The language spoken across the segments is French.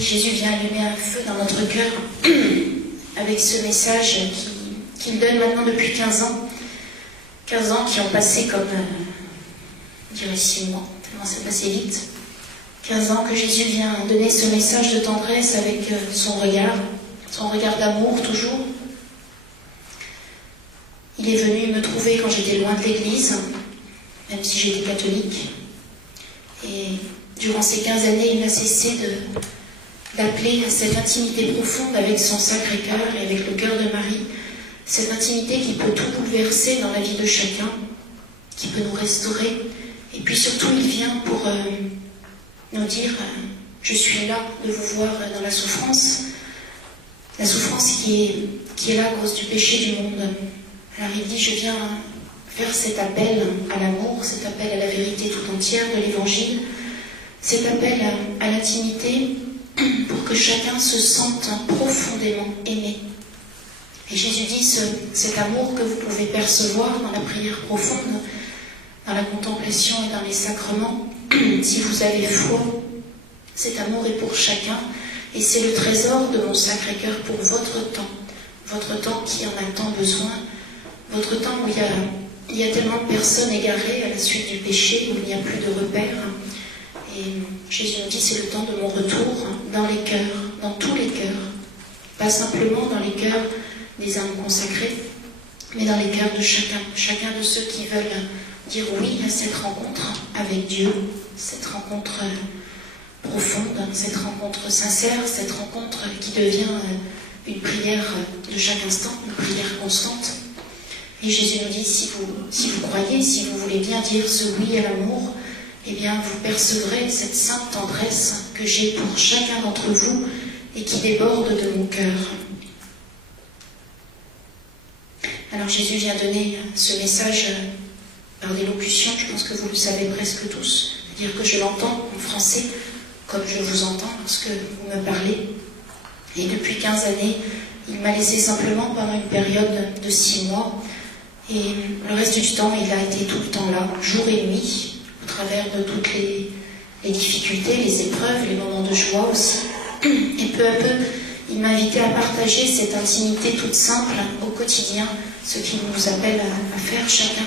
Jésus vient allumer un feu dans notre cœur avec ce message qu'il donne maintenant depuis 15 ans. 15 ans qui ont passé comme, je dirais 6 mois, tellement c'est passé vite. 15 ans que Jésus vient donner ce message de tendresse avec son regard d'amour toujours. Il est venu me trouver quand j'étais loin de l'église, même si j'étais catholique. Et durant ces 15 années, il n'a cessé d'appeler à cette intimité profonde avec son Sacré-Cœur et avec le cœur de Marie. Cette intimité qui peut tout bouleverser dans la vie de chacun, qui peut nous restaurer. Et puis surtout, il vient pour nous dire « Je suis là de vous voir dans la souffrance qui est là à cause du péché du monde. » Alors il dit « Je viens faire cet appel à l'amour, cet appel à la vérité tout entière de l'Évangile, cet appel à l'intimité pour que chacun se sente profondément aimé. » Et Jésus dit cet amour que vous pouvez percevoir dans la prière profonde, dans la contemplation et dans les sacrements, si vous avez foi, cet amour est pour chacun et c'est le trésor de mon Sacré-Cœur pour votre temps qui en a tant besoin, votre temps où il y a tellement de personnes égarées à la suite du péché, où il n'y a plus de repères. Et Jésus nous dit, c'est le temps de mon retour dans les cœurs, dans tous les cœurs. Pas simplement dans les cœurs des âmes consacrées, mais dans les cœurs de chacun de ceux qui veulent dire oui à cette rencontre avec Dieu, cette rencontre profonde, cette rencontre sincère, cette rencontre qui devient une prière de chaque instant, une prière constante. Et Jésus nous dit, si vous croyez, si vous voulez bien dire ce oui à l'amour, eh bien vous percevrez cette sainte tendresse que j'ai pour chacun d'entre vous et qui déborde de mon cœur. Alors Jésus vient donner ce message par des locutions, je pense que vous le savez presque tous, c'est-à-dire que je l'entends en français comme je vous entends lorsque vous me parlez. Et depuis 15 années, il m'a laissé simplement pendant une période de 6 mois. Et le reste du temps, il a été tout le temps là, jour et nuit, au travers de toutes les difficultés, les épreuves, les moments de joie aussi. Et peu à peu, il m'a invité à partager cette intimité toute simple au quotidien, ce qu'il nous appelle à faire chacun.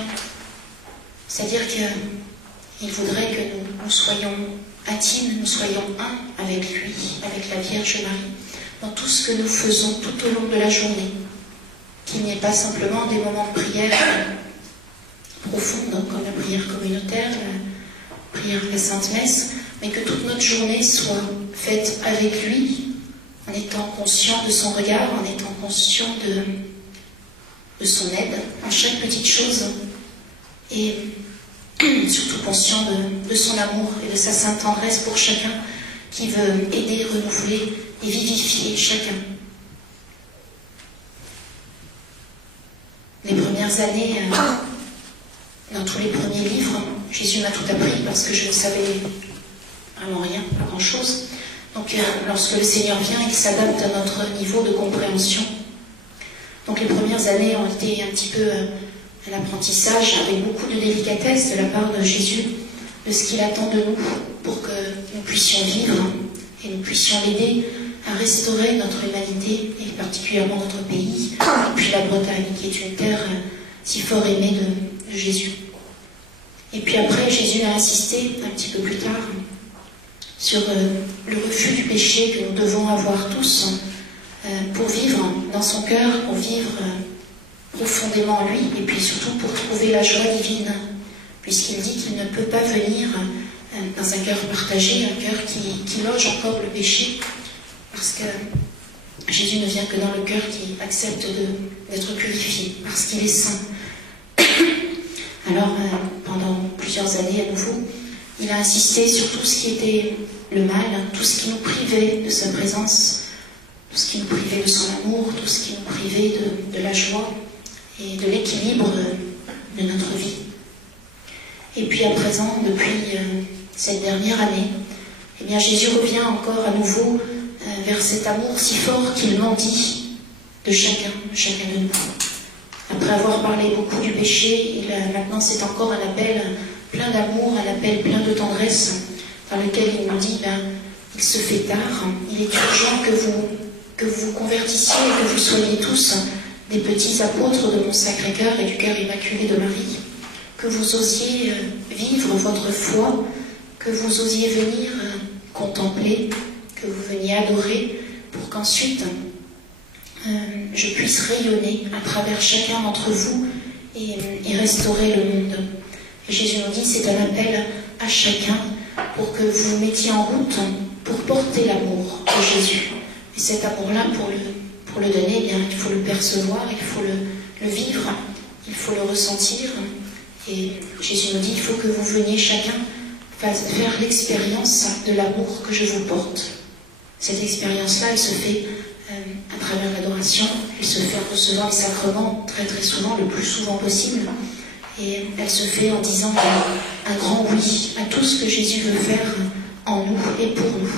C'est-à-dire qu'il voudrait que nous soyons intimes, nous soyons un avec lui, avec la Vierge Marie, dans tout ce que nous faisons tout au long de la journée. Qu'il n'y ait pas simplement des moments de prière profondes, comme la prière communautaire, la prière de la Sainte Messe, mais que toute notre journée soit faite avec lui, en étant conscient de son regard, en étant conscient de son aide en chaque petite chose, et surtout conscient de son amour et de sa sainte tendresse pour chacun qui veut aider, renouveler et vivifier chacun. Les premières années, dans tous les premiers livres, Jésus m'a tout appris parce que je ne savais vraiment rien, pas grand-chose. Donc lorsque le Seigneur vient, il s'adapte à notre niveau de compréhension. Donc les premières années ont été un petit peu un apprentissage avec beaucoup de délicatesse de la part de Jésus, de ce qu'il attend de nous pour que nous puissions vivre et nous puissions l'aider à restaurer notre humanité et particulièrement notre pays, et puis la Bretagne qui est une terre si fort aimée de Jésus. Et puis après, Jésus a insisté un petit peu plus tard sur le refus du péché que nous devons avoir tous pour vivre dans son cœur, pour vivre profondément en lui, et puis surtout pour trouver la joie divine, puisqu'il dit qu'il ne peut pas venir dans un cœur partagé, un cœur qui loge encore le péché, parce que Jésus ne vient que dans le cœur qui accepte d'être purifié, parce qu'il est saint. Alors, pendant plusieurs années à nouveau, il a insisté sur tout ce qui était le mal, tout ce qui nous privait de sa présence, tout ce qui nous privait de son amour, tout ce qui nous privait de la joie et de l'équilibre de notre vie. Et puis à présent, depuis cette dernière année, eh bien Jésus revient encore à nouveau vers cet amour si fort qu'il mendie de chacun de nous. Après avoir parlé beaucoup du péché, maintenant c'est encore un appel plein d'amour, un appel plein de tendresse, dans lequel il nous dit, Il se fait tard, il est urgent que vous vous convertissiez et que vous soyez tous des petits apôtres de mon Sacré-Cœur et du Cœur Immaculé de Marie, que vous osiez vivre votre foi, que vous osiez venir contempler, que vous veniez adorer, pour qu'ensuite je puisse rayonner à travers chacun d'entre vous et restaurer le monde. Et Jésus nous dit, c'est un appel à chacun pour que vous vous mettiez en route pour porter l'amour de Jésus. Et cet amour-là, pour le donner, eh bien, il faut le percevoir, il faut le vivre, il faut le ressentir. Et Jésus nous dit, il faut que vous veniez chacun faire l'expérience de l'amour que je vous porte. Cette expérience-là, elle se fait à travers l'adoration, elle se fait en recevant les sacrements très très souvent, le plus souvent possible. Et elle se fait en disant un grand oui à tout ce que Jésus veut faire en nous et pour nous.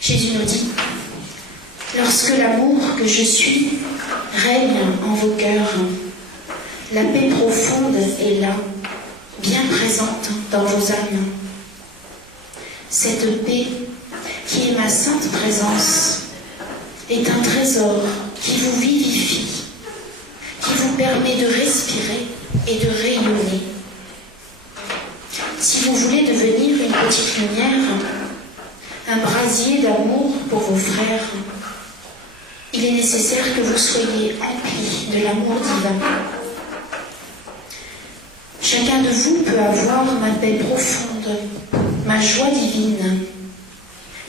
Jésus nous dit, lorsque l'amour que je suis règne en vos cœurs, la paix profonde est là, bien présente dans vos âmes. Cette paix, qui est ma sainte présence, est un trésor qui vous vivifie, qui vous permet de respirer et de rayonner. Si vous voulez devenir une petite lumière, un brasier d'amour pour vos frères, il est nécessaire que vous soyez emplis de l'amour divin. Chacun de vous peut avoir ma paix profonde, ma joie divine,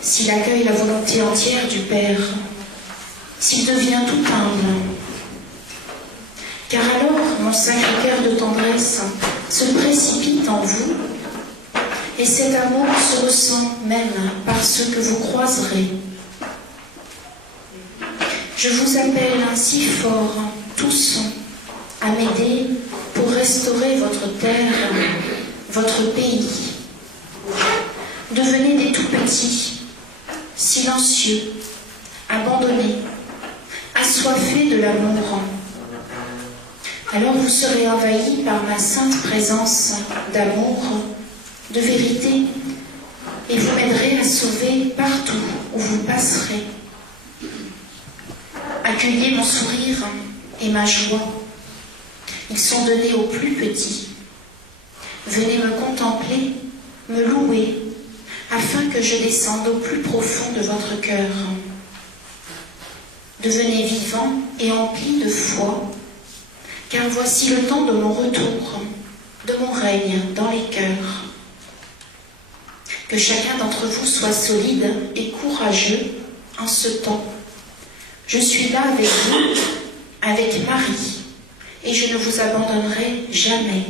s'il accueille la volonté entière du Père, s'il devient tout humble. Car alors, mon Sacré-Cœur de tendresse se précipite en vous, et cet amour se ressent même par ceux que vous croiserez. Je vous appelle ainsi fort, tous, à m'aider pour restaurer votre terre, votre pays. Devenez des tout-petits, silencieux, abandonnés, assoiffés de l'amour. Alors vous serez envahis par ma sainte présence d'amour, de vérité, et vous m'aiderez à sauver partout où vous passerez. Accueillez mon sourire et ma joie. Ils sont donnés aux plus petits. Venez me contempler me louer, afin que je descende au plus profond de votre cœur. Devenez vivant et empli de foi, car voici le temps de mon retour, de mon règne dans les cœurs. Que chacun d'entre vous soit solide et courageux en ce temps. Je suis là avec vous, avec Marie, et je ne vous abandonnerai jamais.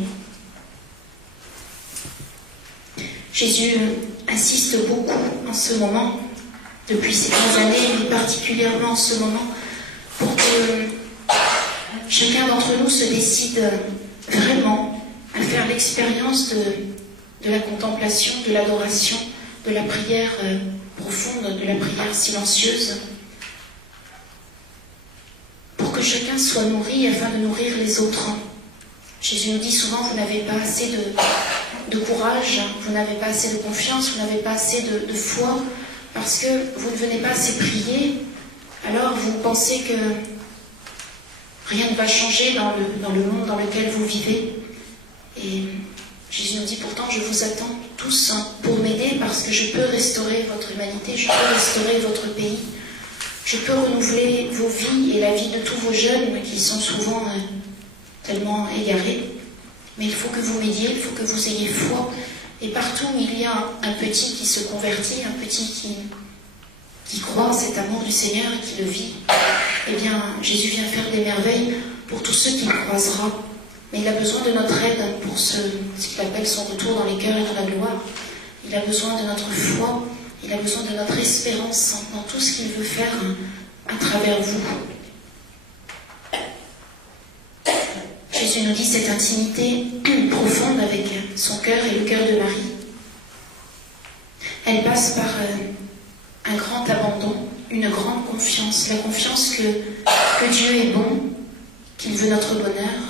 Jésus insiste beaucoup en ce moment, depuis ces 15 années, mais particulièrement en ce moment, pour que chacun d'entre nous se décide vraiment à faire l'expérience de la contemplation, de l'adoration, de la prière profonde, de la prière silencieuse, pour que chacun soit nourri afin de nourrir les autres. Jésus nous dit souvent, vous n'avez pas assez de courage, vous n'avez pas assez de confiance, vous n'avez pas assez de foi, parce que vous ne venez pas assez prier, alors vous pensez que rien ne va changer dans le monde dans lequel vous vivez. Et Jésus nous dit pourtant, je vous attends tous pour m'aider, parce que je peux restaurer votre humanité, je peux restaurer votre pays, je peux renouveler vos vies et la vie de tous vos jeunes qui sont souvent tellement égarés. Mais il faut que vous m'aidiez, il faut que vous ayez foi. Et partout où il y a un petit qui se convertit, un petit qui croit en cet amour du Seigneur et qui le vit, eh bien, Jésus vient faire des merveilles pour tous ceux qu'il croisera. Mais il a besoin de notre aide pour ce qu'il appelle son retour dans les cœurs et dans la gloire. Il a besoin de notre foi, il a besoin de notre espérance dans tout ce qu'il veut faire à travers vous. Jésus nous dit cette intimité profonde avec son cœur et le cœur de Marie. Elle passe par un grand abandon, une grande confiance, la confiance que Dieu est bon, qu'il veut notre bonheur,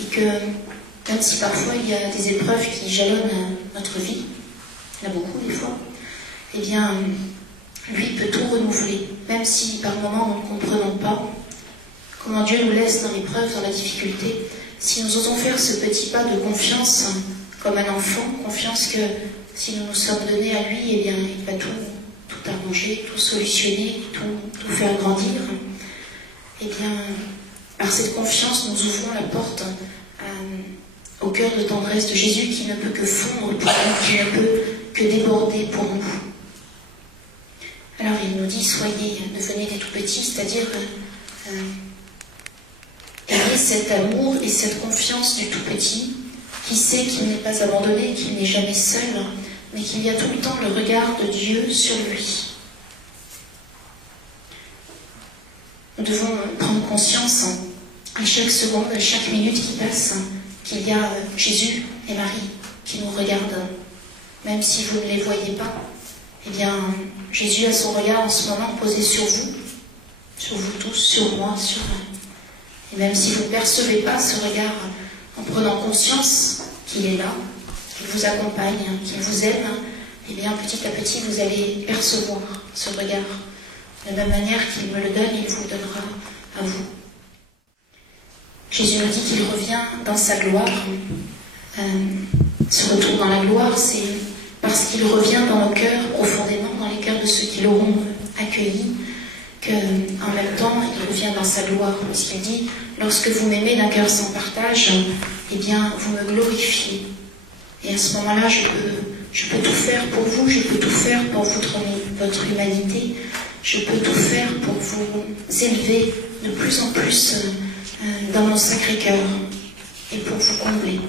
et que même si parfois il y a des épreuves qui jalonnent notre vie, il y en a beaucoup des fois, eh bien, lui peut tout renouveler, même si par moments nous ne comprenons pas comment Dieu nous laisse dans l'épreuve, dans la difficulté. Si nous osons faire ce petit pas de confiance, comme un enfant, confiance que si nous nous sommes donnés à lui, eh bien, il va tout arranger, tout solutionner, tout faire grandir. Eh bien, par cette confiance, nous ouvrons la porte au cœur de tendresse de Jésus qui ne peut que fondre pour nous, qui ne peut que déborder pour nous. Alors il nous dit, devenez des tout petits, c'est-à-dire ayez cet amour et cette confiance du tout petit, qui sait qu'il n'est pas abandonné, qu'il n'est jamais seul, mais qu'il y a tout le temps le regard de Dieu sur lui. Nous devons prendre conscience à chaque seconde, à chaque minute qui passe, qu'il y a Jésus et Marie qui nous regardent, même si vous ne les voyez pas. Eh bien, Jésus a son regard en ce moment posé sur vous tous, sur moi, et même si vous ne percevez pas ce regard, en prenant conscience qu'il est là, qu'il vous accompagne, qu'il vous aime, eh bien, petit à petit, vous allez percevoir ce regard. De la même manière qu'il me le donne, il vous le donnera à vous. Jésus nous dit qu'il revient dans sa gloire. Ce retour dans la gloire, c'est parce qu'il revient dans nos cœurs, profondément, dans les cœurs de ceux qui l'auront accueilli, qu'en même temps, il revient dans sa gloire. Puisqu'il dit, lorsque vous m'aimez d'un cœur sans partage, eh bien, vous me glorifiez. Et à ce moment-là, je peux tout faire pour vous, je peux tout faire pour votre humanité, je peux tout faire pour vous élever de plus en plus dans mon Sacré-Cœur et pour vous combler.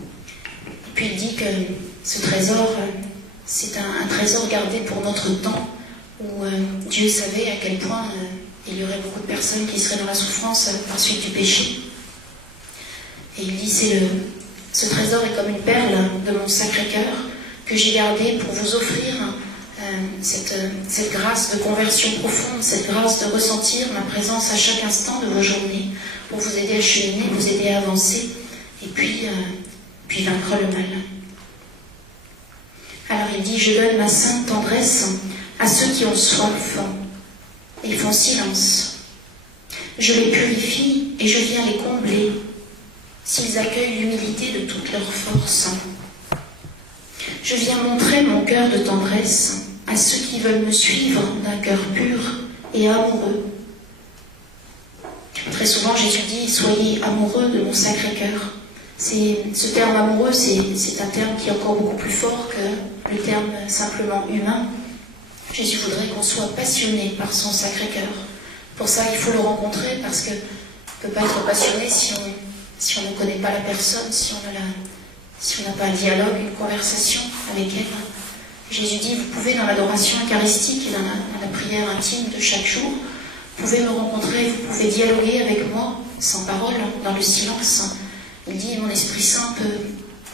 Et puis il dit que ce trésor, c'est un trésor gardé pour notre temps, où Dieu savait à quel point il y aurait beaucoup de personnes qui seraient dans la souffrance par suite du péché. Et il dit, ce trésor est comme une perle de mon Sacré-Cœur que j'ai gardé pour vous offrir cette grâce de conversion profonde, cette grâce de ressentir ma présence à chaque instant de vos journées, pour vous aider à cheminer, vous aider à avancer, et puis vaincre le mal. Alors il dit, je donne ma sainte tendresse à ceux qui ont soif et font silence. Je les purifie et je viens les combler, s'ils accueillent l'humilité de toute leur force. Je viens montrer mon cœur de tendresse à ceux qui veulent me suivre d'un cœur pur et amoureux. Très souvent, Jésus dit « Soyez amoureux de mon Sacré-Cœur ». Ce terme amoureux, c'est un terme qui est encore beaucoup plus fort que le terme simplement humain. Jésus voudrait qu'on soit passionné par son Sacré-Cœur. Pour ça, il faut le rencontrer, parce qu'on ne peut pas être passionné si on ne connaît pas la personne, si on n'a pas un dialogue, une conversation avec elle. Jésus dit, vous pouvez dans l'adoration eucharistique et dans la prière intime de chaque jour, vous pouvez me rencontrer, vous pouvez dialoguer avec moi, sans parole, dans le silence. Il dit, mon Esprit Saint peut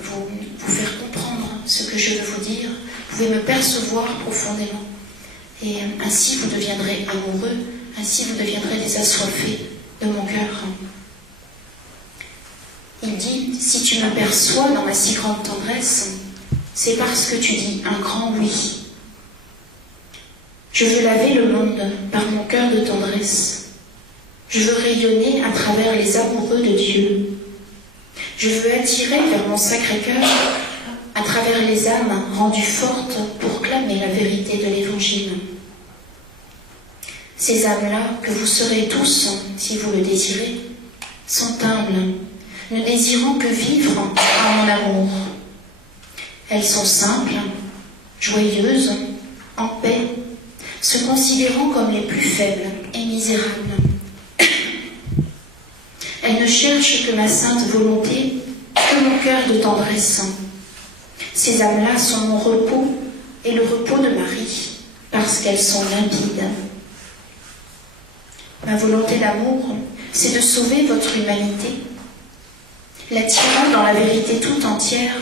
vous faire comprendre ce que je veux vous dire, vous pouvez me percevoir profondément. Et ainsi vous deviendrez amoureux, ainsi vous deviendrez des assoiffés de mon cœur. Il dit, si tu m'aperçois dans ma si grande tendresse, c'est parce que tu dis un grand oui. Je veux laver le monde par mon cœur de tendresse. Je veux rayonner à travers les amoureux de Dieu. Je veux attirer vers mon Sacré-Cœur à travers les âmes rendues fortes pour clamer la vérité de l'Évangile. Ces âmes-là, que vous serez tous, si vous le désirez, sont humbles, ne désirant que vivre en mon amour. Elles sont simples, joyeuses, en paix, se considérant comme les plus faibles et misérables. Elles ne cherchent que ma sainte volonté, que mon cœur de tendresse. Ces âmes-là sont mon repos et le repos de Marie, parce qu'elles sont limpides. Ma volonté d'amour, c'est de sauver votre humanité, l'attirant dans la vérité tout entière,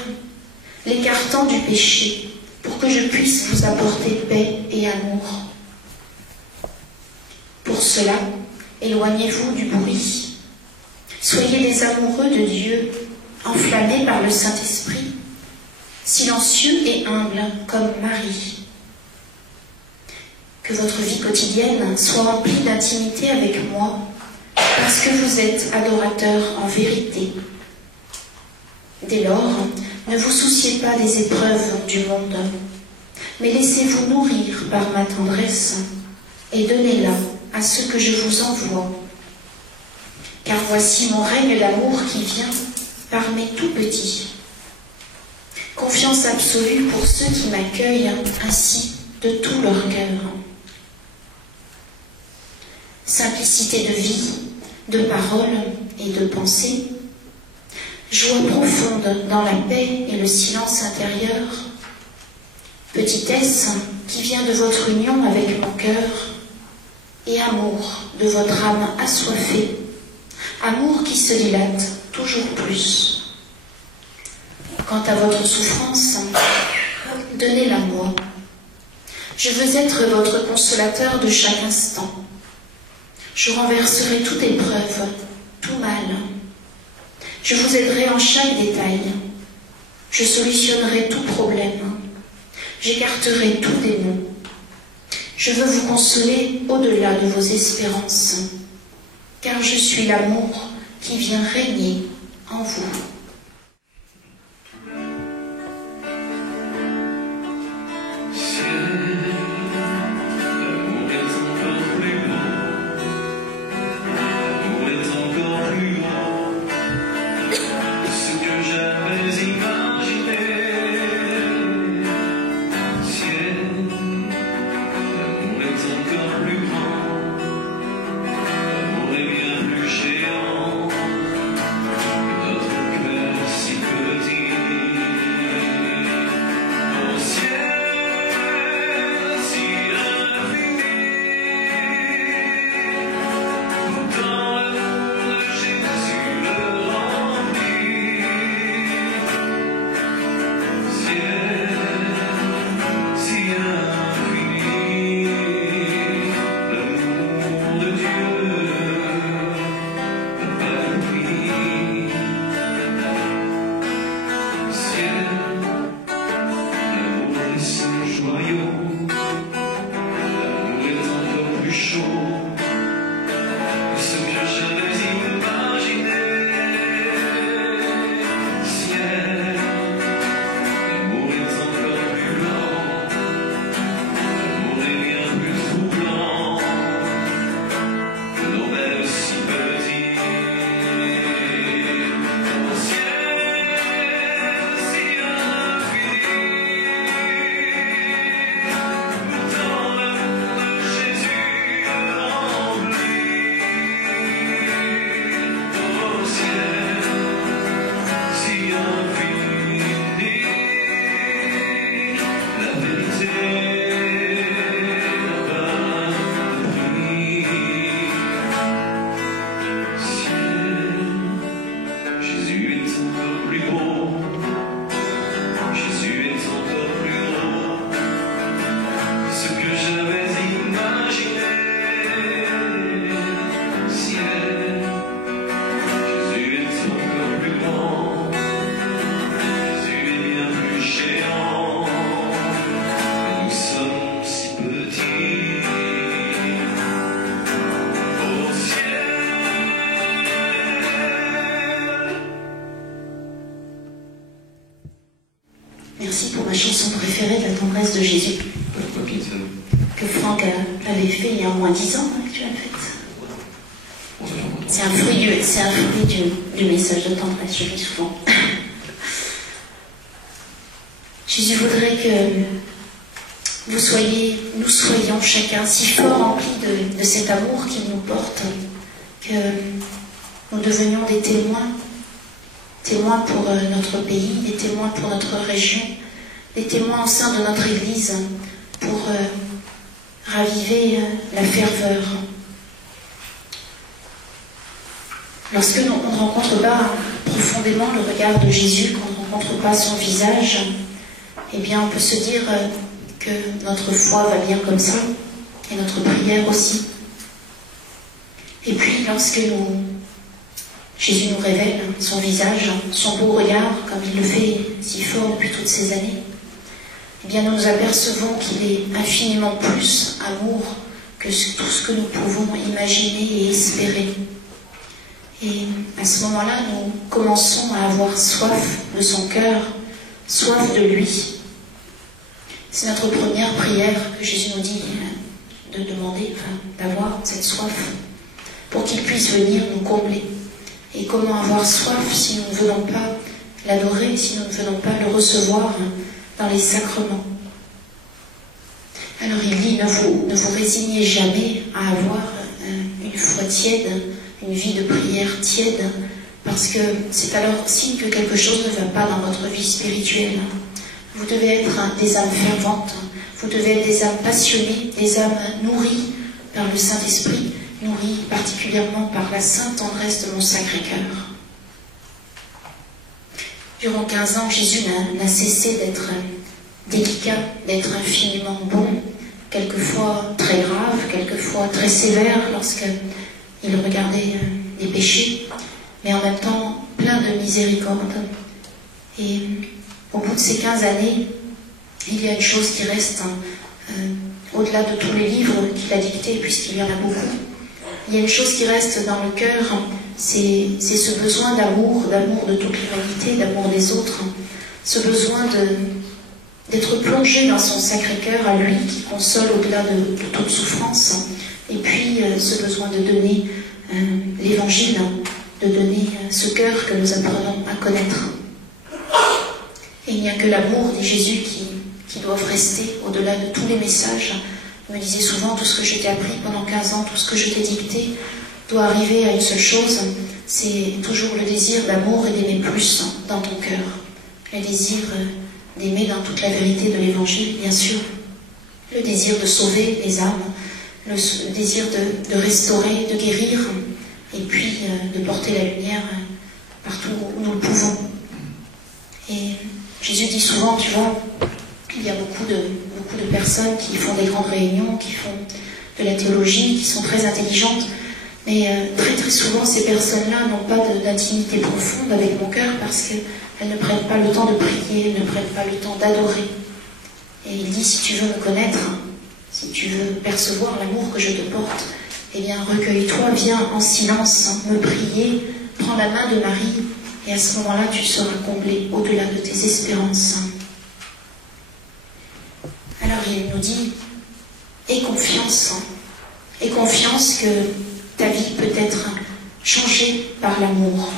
l'écartant du péché, pour que je puisse vous apporter paix et amour. Pour cela, éloignez-vous du bruit. Soyez des amoureux de Dieu, enflammés par le Saint-Esprit, silencieux et humbles comme Marie. Que votre vie quotidienne soit remplie d'intimité avec moi, parce que vous êtes adorateurs en vérité. Dès lors, ne vous souciez pas des épreuves du monde, mais laissez-vous nourrir par ma tendresse et donnez-la à ceux que je vous envoie. Car voici mon règne d'amour qui vient par mes tout petits. Confiance absolue pour ceux qui m'accueillent ainsi de tout leur cœur. Simplicité de vie, de parole et de pensée, joie profonde dans la paix et le silence intérieur, petitesse qui vient de votre union avec mon cœur, et amour de votre âme assoiffée, amour qui se dilate toujours plus. Quant à votre souffrance, donnez-la moi. Je veux être votre consolateur de chaque instant. Je renverserai toute épreuve, tout mal. Je vous aiderai en chaque détail. Je solutionnerai tout problème. J'écarterai tout démon. Je veux vous consoler au-delà de vos espérances, car je suis l'amour qui vient régner en vous. Géant, notre inspiré de la tendresse de Jésus. Que Franck avait fait il y a au moins 10 ans que tu l'as fait. C'est un fruit du message de tendresse, je dis souvent. Jésus voudrait que nous soyons chacun si fort remplis de cet amour qu'il nous porte, que nous devenions des témoins pour notre pays, des témoins pour notre région, des témoins au sein de notre Église pour raviver la ferveur. Lorsque on ne rencontre pas profondément le regard de Jésus, qu'on ne rencontre pas son visage, eh bien on peut se dire que notre foi va bien comme ça, et notre prière aussi. Et puis lorsque Jésus nous révèle son visage, son beau regard, comme il le fait si fort depuis toutes ces années, eh bien nous nous apercevons qu'il est infiniment plus amour que tout ce que nous pouvons imaginer et espérer. Et à ce moment-là, nous commençons à avoir soif de son cœur, soif de lui. C'est notre première prière que Jésus nous dit de demander, d'avoir cette soif, pour qu'il puisse venir nous combler. Et comment avoir soif si nous ne venons pas l'adorer, si nous ne venons pas le recevoir dans les sacrements? Alors il dit, ne vous résignez jamais à avoir une foi tiède, une vie de prière tiède, parce que c'est alors signe que quelque chose ne va pas dans votre vie spirituelle. Vous devez être des âmes ferventes, vous devez être des âmes passionnées, des âmes nourries par le Saint-Esprit, nourries particulièrement par la sainte tendresse de mon Sacré-Cœur. Durant 15 ans, Jésus n'a cessé d'être délicat, d'être infiniment bon, quelquefois très grave, quelquefois très sévère lorsqu'il regardait les péchés, mais en même temps plein de miséricorde. Et au bout de ces 15 années, il y a une chose qui reste, au-delà de tous les livres qu'il a dictés, puisqu'il y en a beaucoup, il y a une chose qui reste dans le cœur, c'est ce besoin d'amour de toute l'humanité, d'amour des autres, ce besoin d'être plongé dans son Sacré-Cœur à lui, qui console au-delà de toute souffrance, et puis ce besoin de donner l'Évangile, de donner ce cœur que nous apprenons à connaître. Et il n'y a que l'amour, dit Jésus, qui doivent rester au-delà de tous les messages. Il me disait souvent, tout ce que je t'ai appris pendant 15 ans, tout ce que je t'ai dicté, doit arriver à une seule chose, c'est toujours le désir d'amour et d'aimer plus dans ton cœur. Le désir d'aimer dans toute la vérité de l'Évangile, bien sûr. Le désir de sauver les âmes, le désir de restaurer, de guérir, et puis de porter la lumière partout où nous le pouvons. Et Jésus dit souvent, tu vois, il y a beaucoup de personnes qui font des grandes réunions, qui font de la théologie, qui sont très intelligentes, mais très très souvent ces personnes-là n'ont pas d'intimité profonde avec mon cœur parce qu'elles ne prennent pas le temps de prier, elles ne prennent pas le temps d'adorer. Et il dit, si tu veux me connaître, si tu veux percevoir l'amour que je te porte, eh bien recueille-toi, viens en silence, me prier, prends la main de Marie, et à ce moment-là tu seras comblé au-delà de tes espérances. Alors il nous dit, aie confiance que ta vie peut être changée par l'amour.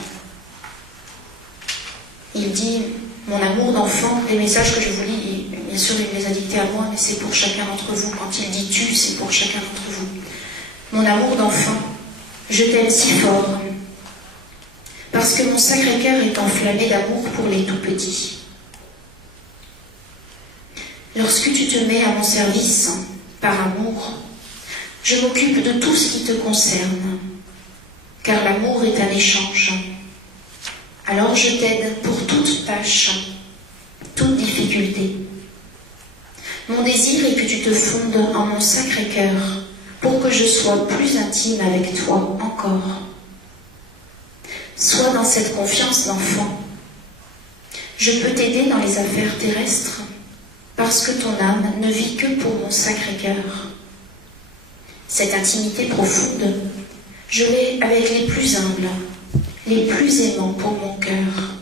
Il dit, mon amour d'enfant, les messages que je vous lis, bien sûr il les a dictés à moi, mais c'est pour chacun d'entre vous. Quand il dit tu, c'est pour chacun d'entre vous. Mon amour d'enfant, je t'aime si fort, parce que mon Sacré-Cœur est enflammé d'amour pour les tout-petits. Lorsque tu te mets à mon service, par amour, je m'occupe de tout ce qui te concerne, car l'amour est un échange. Alors je t'aide pour toute tâche, toute difficulté. Mon désir est que tu te fondes en mon Sacré-Cœur, pour que je sois plus intime avec toi encore. Sois dans cette confiance d'enfant. Je peux t'aider dans les affaires terrestres, parce que ton âme ne vit que pour mon Sacré-Cœur. Cette intimité profonde, je l'ai avec les plus humbles, les plus aimants pour mon cœur.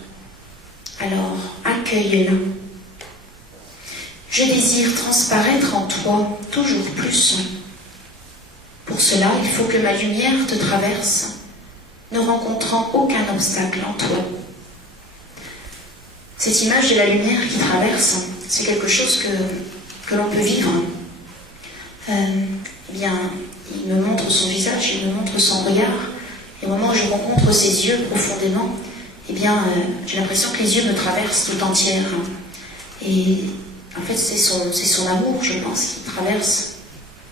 Alors, accueille-la. Je désire transparaître en toi toujours plus. Pour cela, il faut que ma lumière te traverse, ne rencontrant aucun obstacle en toi. Cette image de la lumière qui traverse, c'est quelque chose que l'on peut vivre. Eh bien, il me montre son visage, il me montre son regard, et au moment où je rencontre ses yeux profondément, eh bien, j'ai l'impression que les yeux me traversent tout entière. Et en fait, c'est son amour, je pense, qui traverse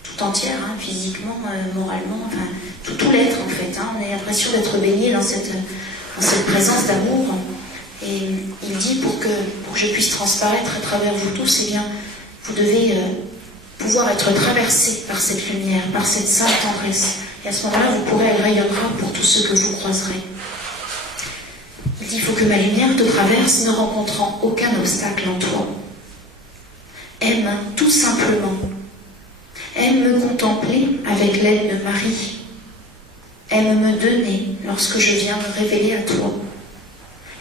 tout entière, physiquement, moralement, enfin, tout l'être, en fait. On a l'impression d'être baigné dans cette présence d'amour. Et il dit, pour que je puisse transparaître à travers vous tous, eh bien, vous devez pouvoir être traversé par cette lumière, par cette sainte tendresse. Et à ce moment-là, vous pourrez, elle rayonnera pour tous ceux que vous croiserez. Il dit, il faut que ma lumière te traverse, ne rencontrant aucun obstacle en toi. Aime tout simplement. Aime me contempler avec l'aide de Marie. Aime me donner lorsque je viens me révéler à toi.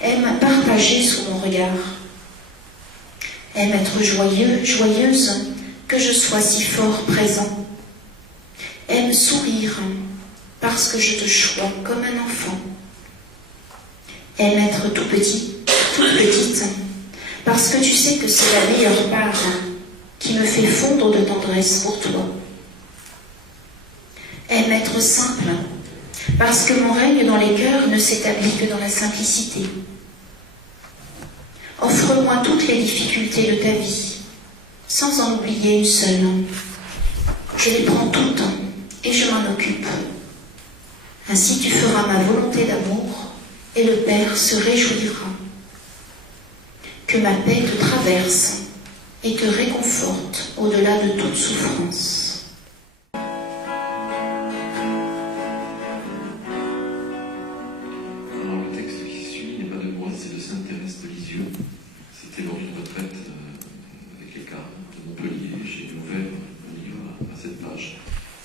Aime partager sous mon regard. Aime être joyeux, joyeuse, que je sois si fort présent. Aime sourire, parce que je te choisis comme un enfant. Aime être tout petit, toute petite, parce que tu sais que c'est la meilleure part qui me fait fondre de tendresse pour toi. Aime être simple, parce que mon règne dans les cœurs ne s'établit que dans la simplicité. Offre-moi toutes les difficultés de ta vie, sans en oublier une seule. Je les prends toutes et je m'en occupe. Ainsi tu feras ma volonté d'amour et le Père se réjouira. Que ma paix te traverse et te réconforte au-delà de toute souffrance. C'était lors d'une retraite avec les Carmes de Montpellier. J'ai ouvert le livre à cette page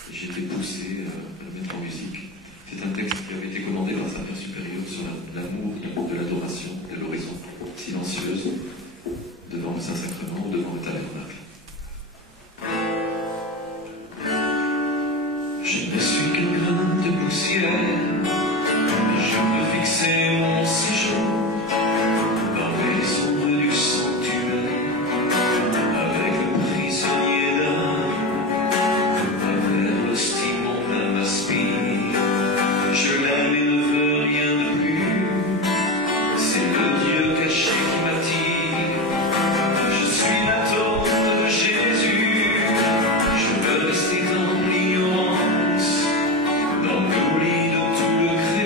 et j'ai été poussé à le mettre en musique. C'est un texte qui avait été commandé par sa Mère supérieure sur l'amour de l'adoration de l'oraison silencieuse devant le Saint-Sacrement ou devant le tabernacle. Je ne suis qu'un grain de poussière, mais je peux fixer mon séjour par les sombres du sanctuaire, avec le prisonnier d'âme, avec l'hostie mon âme aspire. Je l'aime et ne veux rien de plus, c'est le Dieu caché qui m'attire. Je suis la tombe de Jésus, je veux rester dans l'ignorance, dans l'oubli de tout le Christ.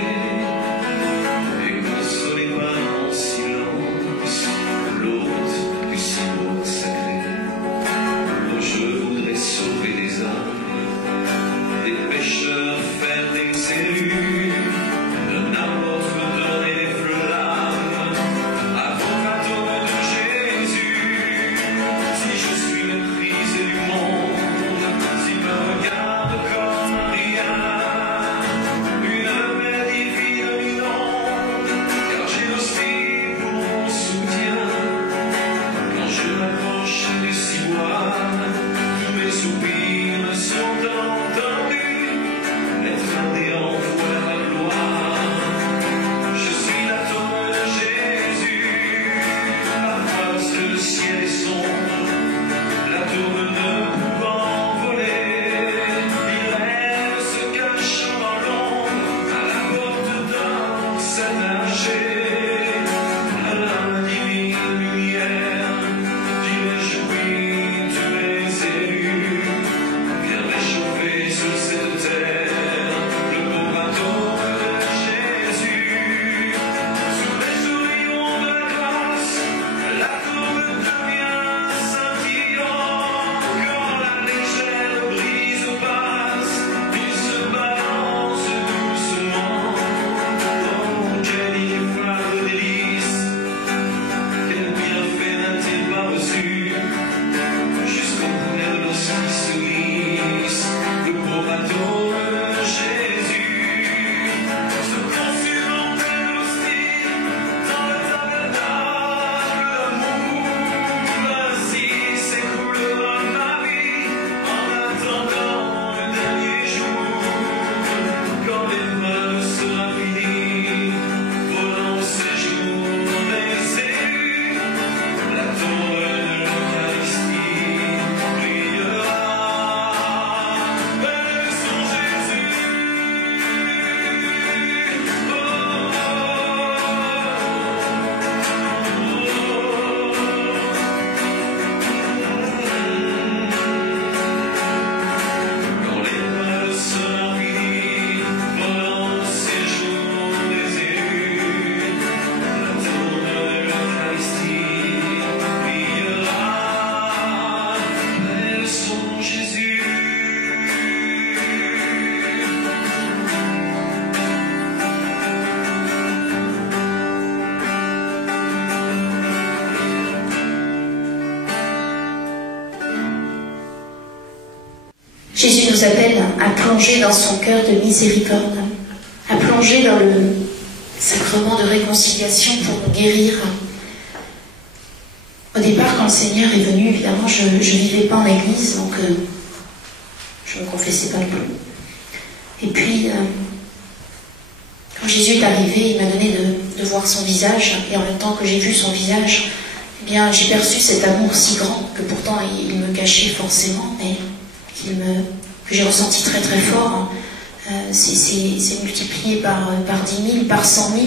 Jésus nous appelle à plonger dans son cœur de miséricorde, à plonger dans le sacrement de réconciliation pour nous guérir. Au départ, quand le Seigneur est venu, évidemment, je ne vivais pas en église, donc je ne me confessais pas non plus. Et puis, quand Jésus est arrivé, il m'a donné de voir son visage, et en même temps que j'ai vu son visage, eh bien, j'ai perçu cet amour si grand que pourtant il me cachait forcément, mais que j'ai ressenti très très fort. C'est multiplié par 10 000, par 100 000,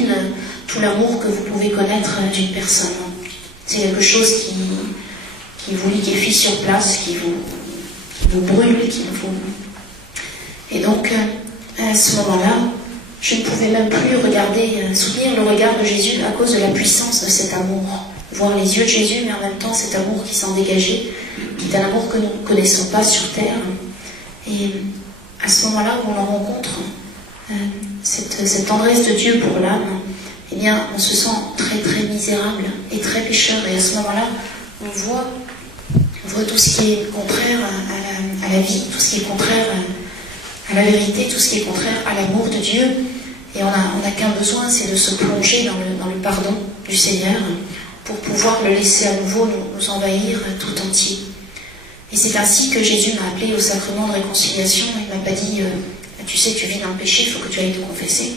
tout l'amour que vous pouvez connaître d'une personne. C'est quelque chose qui vous liquéfie sur place, qui vous brûle, Et donc, à ce moment-là, je ne pouvais même plus soutenir le regard de Jésus à cause de la puissance de cet amour. Voir les yeux de Jésus, mais en même temps cet amour qui s'en dégageait, qui est un amour que nous ne connaissons pas sur terre. Et à ce moment-là où on rencontre cette tendresse de Dieu pour l'âme, eh bien, on se sent très très misérable et très pécheur. Et à ce moment-là, on voit tout ce qui est contraire à la vie, tout ce qui est contraire à la vérité, tout ce qui est contraire à l'amour de Dieu. Et on n'a qu'un besoin, c'est de se plonger dans le pardon du Seigneur pour pouvoir le laisser à nouveau nous envahir tout entier. Et c'est ainsi que Jésus m'a appelé au sacrement de réconciliation. Il ne m'a pas dit tu sais, tu vis dans le péché, il faut que tu ailles te confesser.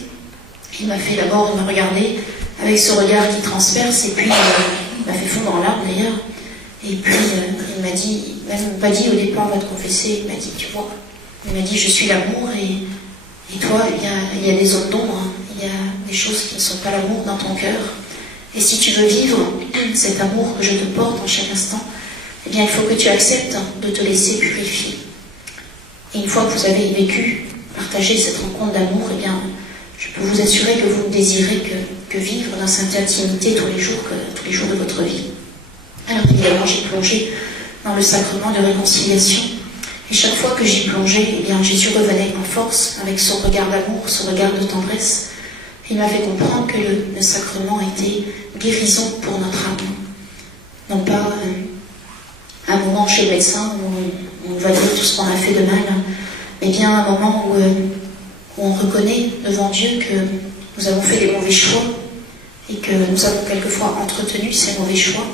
Il m'a fait d'abord me regarder avec ce regard qui transperce, et puis il m'a fait fondre en larmes d'ailleurs. Et puis il m'a dit, même pas dit au départ va te confesser, il m'a dit tu vois, il m'a dit je suis l'amour, et toi il y a des zones d'ombre, hein. Il y a des choses qui ne sont pas l'amour dans ton cœur. Et si tu veux vivre cet amour que je te porte en chaque instant, eh bien il faut que tu acceptes de te laisser purifier. Et une fois que vous avez vécu, partagé cette rencontre d'amour, eh bien je peux vous assurer que vous ne désirez que vivre dans cette intimité tous les jours de votre vie. Alors évidemment, j'ai plongé dans le sacrement de réconciliation. Et chaque fois que j'y plongeais, eh bien, Jésus revenait en force avec son regard d'amour, son regard de tendresse. Il m'a fait comprendre que le sacrement était guérison pour notre âme. Non pas un moment chez le médecin où on va dire tout ce qu'on a fait de mal, mais bien un moment où on reconnaît devant Dieu que nous avons fait des mauvais choix et que nous avons quelquefois entretenu ces mauvais choix,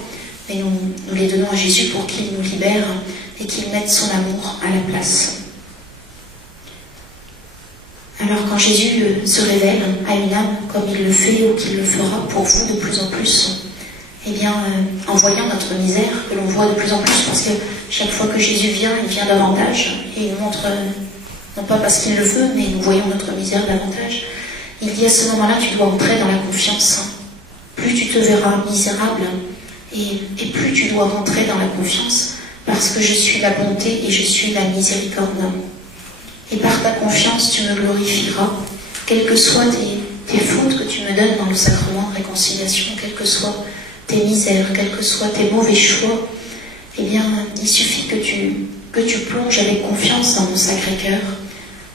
mais nous les donnons à Jésus pour qu'il nous libère et qu'il mette son amour à la place. Alors quand Jésus se révèle à une âme comme il le fait ou qu'il le fera pour vous de plus en plus, eh bien, en voyant notre misère, que l'on voit de plus en plus, parce que chaque fois que Jésus vient, il vient davantage, et il nous montre, non pas parce qu'il le veut, mais nous voyons notre misère davantage. Il dit à ce moment-là, tu dois entrer dans la confiance. Plus tu te verras misérable, et plus tu dois rentrer dans la confiance, parce que je suis la bonté et je suis la miséricorde. Et par ta confiance, tu me glorifieras, quelles que soient tes fautes que tu me donnes dans le sacrement de réconciliation, quelles que soient tes misères, quels que soient tes mauvais choix, eh bien, il suffit que tu plonges avec confiance dans mon Sacré-Cœur,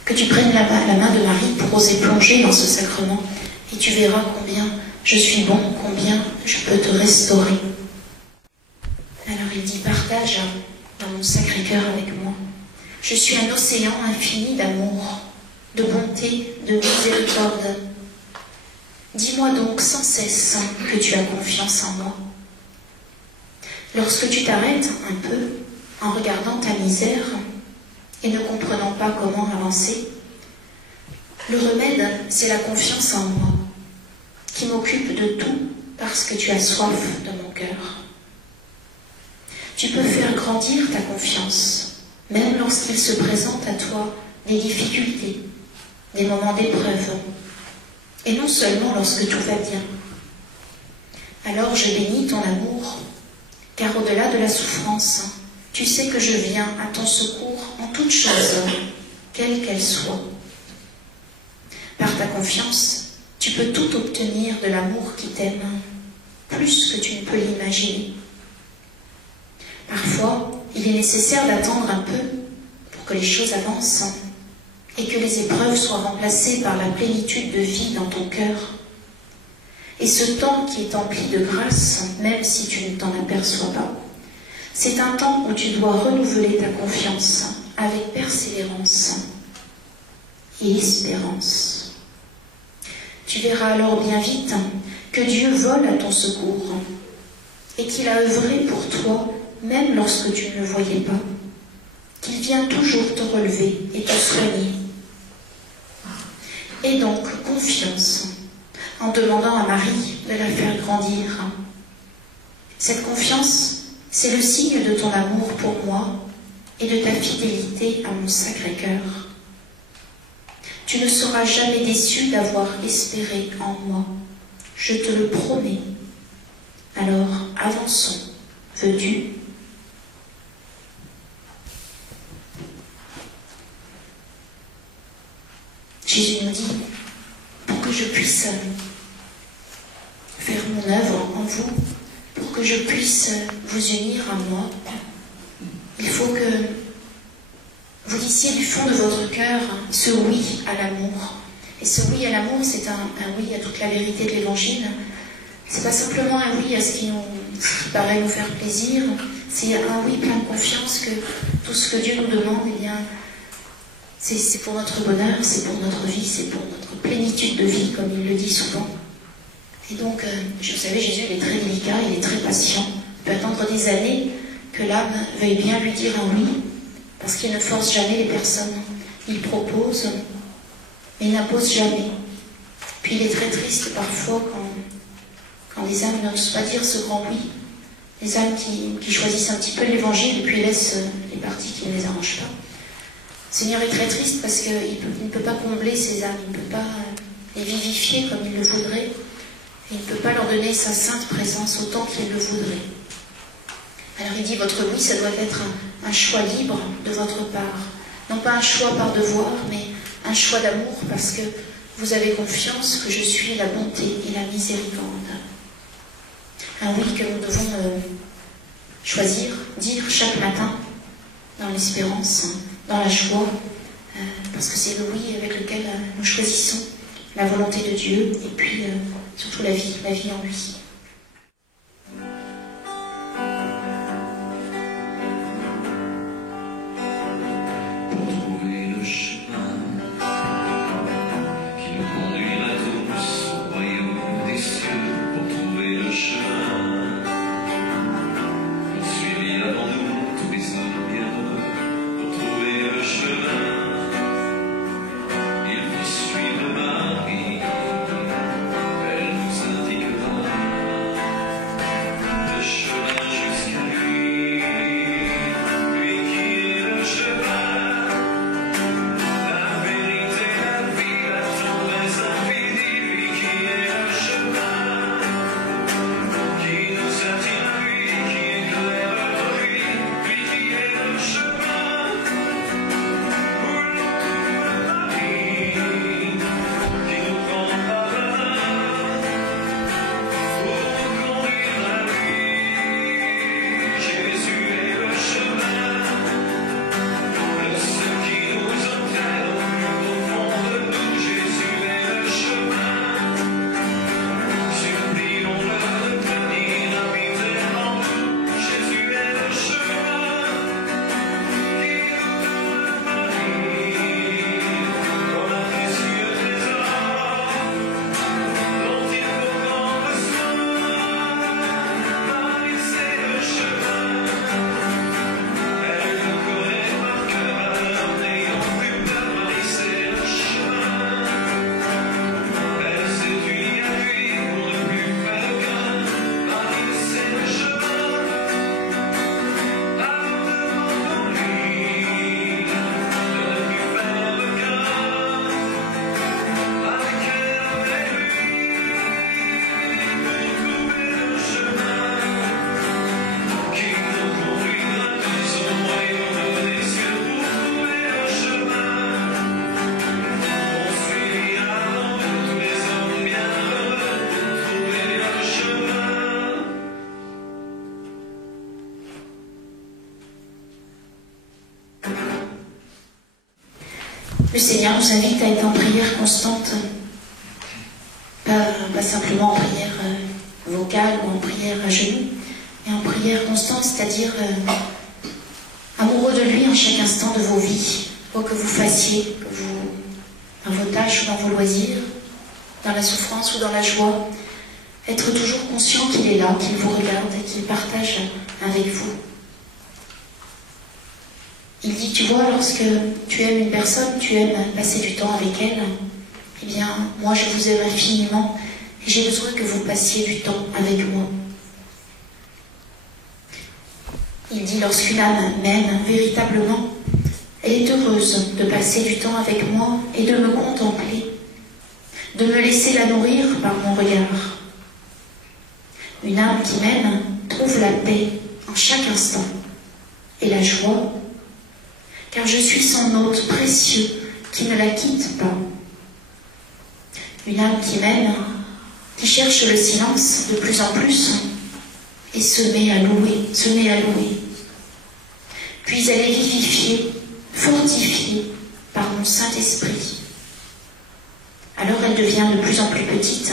que tu prennes la main de Marie pour oser plonger dans ce sacrement, et tu verras combien je suis bon, combien je peux te restaurer. Alors il dit, partage dans mon Sacré-Cœur avec moi. Je suis un océan infini d'amour, de bonté, de miséricorde. Dis-moi donc sans cesse que tu as confiance en moi. Lorsque tu t'arrêtes un peu en regardant ta misère et ne comprenant pas comment avancer, le remède, c'est la confiance en moi, qui m'occupe de tout parce que tu as soif de mon cœur. Tu peux faire grandir ta confiance, même lorsqu'il se présente à toi des difficultés, des moments d'épreuve, et non seulement lorsque tout va bien. Alors je bénis ton amour, car au-delà de la souffrance, tu sais que je viens à ton secours en toutes choses, quelles qu'elles soient. Par ta confiance, tu peux tout obtenir de l'amour qui t'aime, plus que tu ne peux l'imaginer. Parfois, il est nécessaire d'attendre un peu pour que les choses avancent et que les épreuves soient remplacées par la plénitude de vie dans ton cœur. Et ce temps qui est empli de grâce, même si tu ne t'en aperçois pas, c'est un temps où tu dois renouveler ta confiance avec persévérance et espérance. Tu verras alors bien vite que Dieu vole à ton secours et qu'il a œuvré pour toi même lorsque tu ne le voyais pas, qu'il vient toujours te relever et te soigner. Aie donc confiance en demandant à Marie de la faire grandir. Cette confiance, c'est le signe de ton amour pour moi et de ta fidélité à mon Sacré-Cœur. Tu ne seras jamais déçu d'avoir espéré en moi, je te le promets. Alors avançons, veux-tu ? Jésus nous dit, pour que je puisse faire mon œuvre en vous, pour que je puisse vous unir à moi, il faut que vous disiez du fond de votre cœur ce oui à l'amour. Et ce oui à l'amour, c'est un oui à toute la vérité de l'Évangile. C'est pas simplement un oui à ce qui paraît nous faire plaisir, c'est un oui plein de confiance que tout ce que Dieu nous demande, eh bien, c'est pour notre bonheur, c'est pour notre vie, c'est pour notre plénitude de vie, comme il le dit souvent. Et donc, vous savez, Jésus, il est très délicat, il est très patient. Il peut attendre des années que l'âme veuille bien lui dire un oui, parce qu'il ne force jamais les personnes. Il propose, mais il n'impose jamais. Puis il est très triste parfois quand des âmes n'osent pas dire ce grand oui. Les âmes qui choisissent un petit peu l'Évangile et puis laissent les parties qui ne les arrangent pas. Le Seigneur est très triste parce qu'il ne peut pas combler ces âmes, il ne peut pas les vivifier comme il le voudrait, et il ne peut pas leur donner sa sainte présence autant qu'il le voudrait. Alors il dit, votre oui, ça doit être un choix libre de votre part. Non pas un choix par devoir, mais un choix d'amour, parce que vous avez confiance que je suis la bonté et la miséricorde. Un oui que nous devons choisir, dire chaque matin, dans l'espérance, dans la joie, parce que c'est le oui avec lequel nous choisissons la volonté de Dieu et puis surtout la vie en lui. Pour trouver le chemin qui nous conduira tous au royaume des cieux, pour trouver le chemin poursuivi avant nous tous les hommes bienheureux. Pour trouver le chemin, il faut suivre Marie, elle nous indiquera le chemin jusqu'à lui, lui qui est le chemin, la vérité, la vie, la tendresse infinie, lui qui est le chemin, qui nous attire à lui, qui éclaire lui, lui qui est le chemin, où l'on trouve Marie, qui nous prend par la main, pour nous conduire à lui. Jésus est le chemin, le seul qui nous entraîne au plus profond de nous. Jésus est le chemin, supplions-le de venir habiter en nous. Jésus est le chemin, qui nous donne Marie, comme un précieux trésor, dont il faut prendre soin. Marie, c'est le chemin, elle nous connaît par cœur, alors n'ayons plus peur. Marie, c'est le chemin, elle s'est unie à lui pour ne plus faire craindre. Marie, c'est le chemin, alors demandons-lui de ne plus faire de crainte. Avec elle, avec lui, pour trouver le chemin qui nous conduira tous au royaume des cieux. Pour trouver le chemin, on suivra avant nous tous les hommes bienheureux. Pour trouver le chemin. Le Seigneur nous invite à être en prière constante, pas simplement en prière vocale ou en prière à genoux, mais en prière constante, c'est-à-dire amoureux de lui en chaque instant de vos vies, quoi que vous fassiez, dans vos tâches ou dans vos loisirs, dans la souffrance ou dans la joie, être toujours conscient qu'il est là, qu'il vous regarde et qu'il partage avec vous. Il dit, tu vois, lorsque tu aimes une personne, tu aimes passer du temps avec elle, eh bien, moi je vous aime infiniment et j'ai besoin que vous passiez du temps avec moi. Il dit, lorsqu'une âme m'aime véritablement, elle est heureuse de passer du temps avec moi et de me contempler, de me laisser la nourrir par mon regard. Une âme qui m'aime trouve la paix en chaque instant et la joie, car je suis son hôte précieux qui ne la quitte pas. Une âme qui m'aime, qui cherche le silence de plus en plus et se met à louer. Puis elle est vivifiée, fortifiée par mon Saint-Esprit. Alors elle devient de plus en plus petite,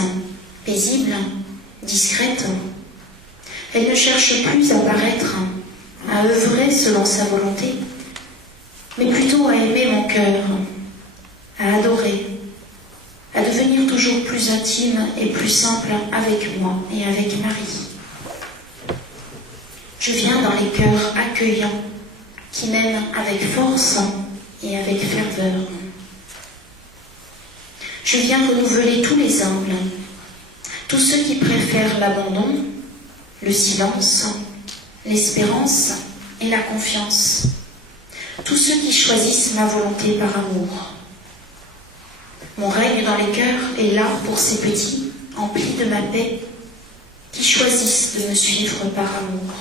paisible, discrète. Elle ne cherche plus à paraître, à œuvrer selon sa volonté, mais plutôt à aimer mon cœur, à adorer, à devenir toujours plus intime et plus simple avec moi et avec Marie. Je viens dans les cœurs accueillants, qui m'aiment avec force et avec ferveur. Je viens renouveler tous les humbles, tous ceux qui préfèrent l'abandon, le silence, l'espérance et la confiance, tous ceux qui choisissent ma volonté par amour. Mon règne dans les cœurs est là pour ces petits, emplis de ma paix, qui choisissent de me suivre par amour.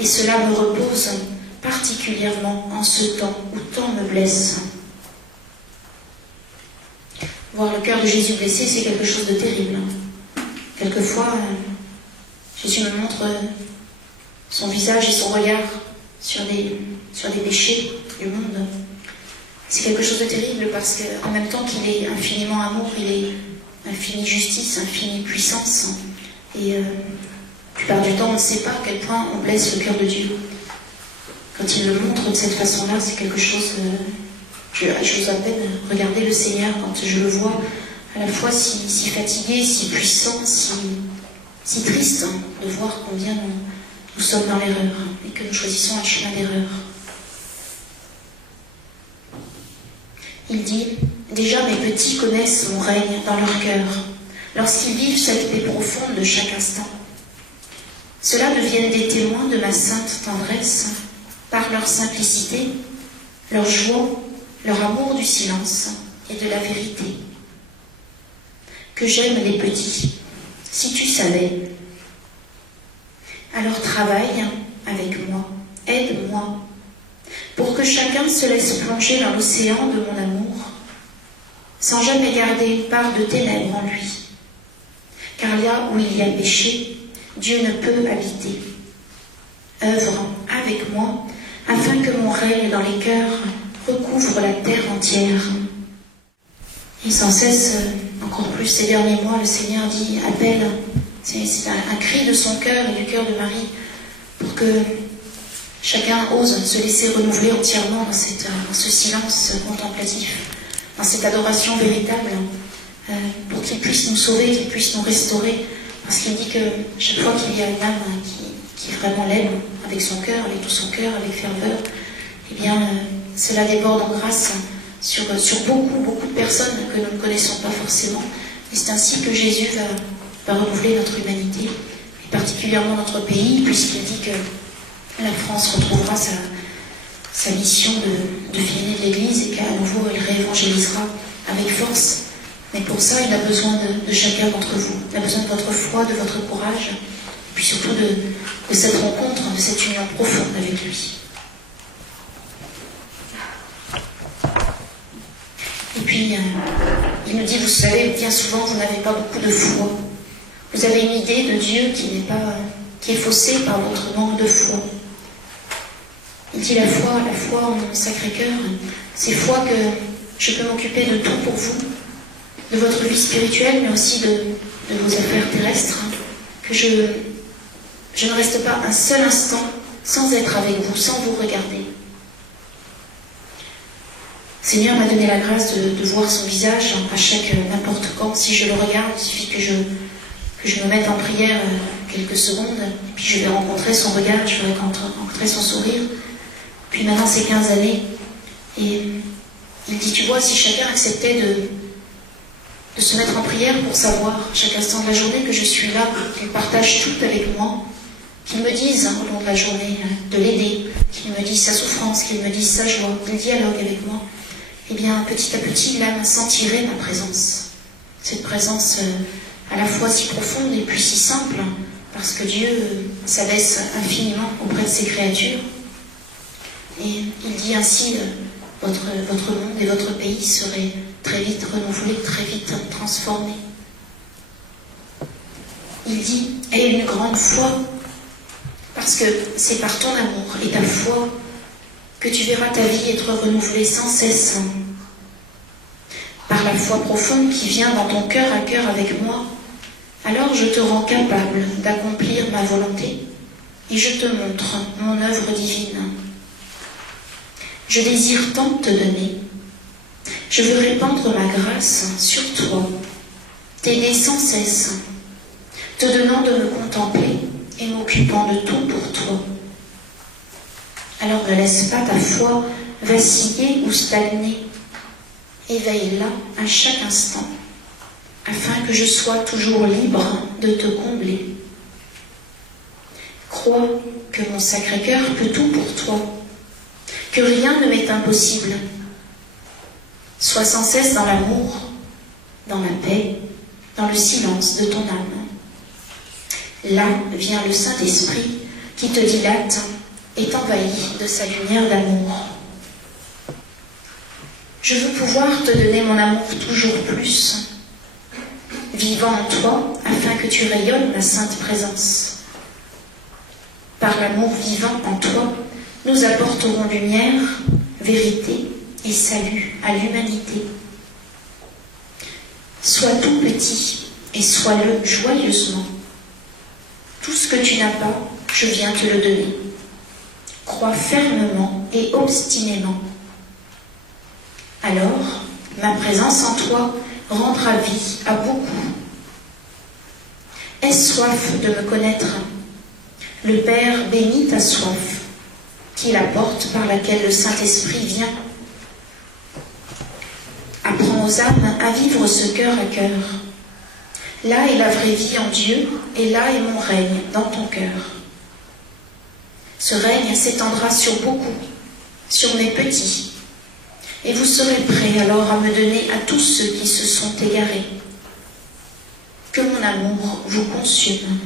Et cela me repose particulièrement en ce temps où tant me blesse. Voir le cœur de Jésus blessé, c'est quelque chose de terrible. Quelquefois, Jésus me montre son visage et son regard sur des péchés du monde. C'est quelque chose de terrible parce qu'en même temps qu'il est infiniment amour, il est infinie justice, infinie puissance. Et la plupart du temps, on ne sait pas à quel point on blesse le cœur de Dieu. Quand il le montre de cette façon-là, c'est quelque chose... J'ose à peine regarder le Seigneur quand je le vois à la fois si fatigué, si puissant, si triste de voir combien nous sommes dans l'erreur et que nous choisissons un chemin d'erreur. Il dit, déjà mes petits connaissent mon règne dans leur cœur, lorsqu'ils vivent cette paix profonde de chaque instant. Ceux-là deviennent des témoins de ma sainte tendresse par leur simplicité, leur joie, leur amour du silence et de la vérité. Que j'aime les petits, si tu savais. Alors travaille avec moi, aide-moi, pour que chacun se laisse plonger dans l'océan de mon amour, sans jamais garder une part de ténèbres en lui. Car là où il y a péché, Dieu ne peut habiter. Œuvre avec moi, afin que mon règne dans les cœurs recouvre la terre entière. Et sans cesse, encore plus ces derniers mois, le Seigneur dit, appelle, c'est un cri de son cœur et du cœur de Marie, pour que chacun ose se laisser renouveler entièrement dans ce silence contemplatif, dans cette adoration véritable, pour qu'il puisse nous sauver, qu'il puisse nous restaurer, parce qu'il dit que chaque fois qu'il y a une âme qui vraiment l'aime avec son cœur, avec tout son cœur, avec ferveur, eh bien, cela déborde en grâce sur beaucoup de personnes que nous ne connaissons pas forcément. Et c'est ainsi que Jésus va renouveler notre humanité, et particulièrement notre pays, puisqu'il dit que la France retrouvera sa mission de filler de l'Église et qu'à nouveau elle réévangélisera avec force. Mais pour ça, il a besoin de chacun d'entre vous. Il a besoin de votre foi, de votre courage, et puis surtout de cette rencontre, de cette union profonde avec lui. Et puis, il nous dit, vous savez, bien souvent, vous n'avez pas beaucoup de foi. Vous avez une idée de Dieu qui est faussée par votre manque de foi. Il dit la foi en mon Sacré-Cœur, c'est foi que je peux m'occuper de tout pour vous, de votre vie spirituelle, mais aussi de vos affaires terrestres, que je ne reste pas un seul instant sans être avec vous, sans vous regarder. Seigneur m'a donné la grâce de voir son visage à chaque n'importe quand. Si je le regarde, il suffit que je me mette en prière quelques secondes, et puis je vais rencontrer son regard, je vais rencontrer son sourire. Puis maintenant, c'est 15 années. Et il dit, tu vois, si chacun acceptait de se mettre en prière pour savoir chaque instant de la journée que je suis là, qu'il partage tout avec moi, qu'il me dise au long de la journée de l'aider, qu'il me dise sa souffrance, qu'il me dise sa joie, qu'il dialogue avec moi, eh bien, petit à petit, l'âme sentirait ma présence. Cette présence à la fois si profonde et puis si simple, parce que Dieu s'abaisse infiniment auprès de ses créatures. Et il dit ainsi, votre monde et votre pays seraient très vite renouvelés, très vite transformés. Il dit, aie une grande foi, parce que c'est par ton amour et ta foi que tu verras ta vie être renouvelée sans cesse. Par la foi profonde qui vient dans ton cœur à cœur avec moi, alors je te rends capable d'accomplir ma volonté et je te montre mon œuvre divine. Je désire tant te donner. Je veux répandre ma grâce sur toi, t'aider sans cesse, te donnant de me contempler et m'occupant de tout pour toi. Alors ne laisse pas ta foi vaciller ou stagner. Éveille-la à chaque instant, afin que je sois toujours libre de te combler. Crois que mon Sacré-Cœur peut tout pour toi, que rien ne m'est impossible. Sois sans cesse dans l'amour, dans la paix, dans le silence de ton âme. Là vient le Saint-Esprit qui te dilate et t'envahit de sa lumière d'amour. Je veux pouvoir te donner mon amour toujours plus, vivant en toi afin que tu rayonnes ma sainte présence. Par l'amour vivant en toi, nous apporterons lumière, vérité et salut à l'humanité. Sois tout petit et sois-le joyeusement. Tout ce que tu n'as pas, je viens te le donner. Crois fermement et obstinément. Alors, ma présence en toi rendra vie à beaucoup. Aie soif de me connaître. Le Père bénit ta soif, qui est la porte par laquelle le Saint-Esprit vient. Apprends aux âmes à vivre ce cœur à cœur. Là est la vraie vie en Dieu, et là est mon règne dans ton cœur. Ce règne s'étendra sur beaucoup, sur mes petits, et vous serez prêts alors à me donner à tous ceux qui se sont égarés. Que mon amour vous consume.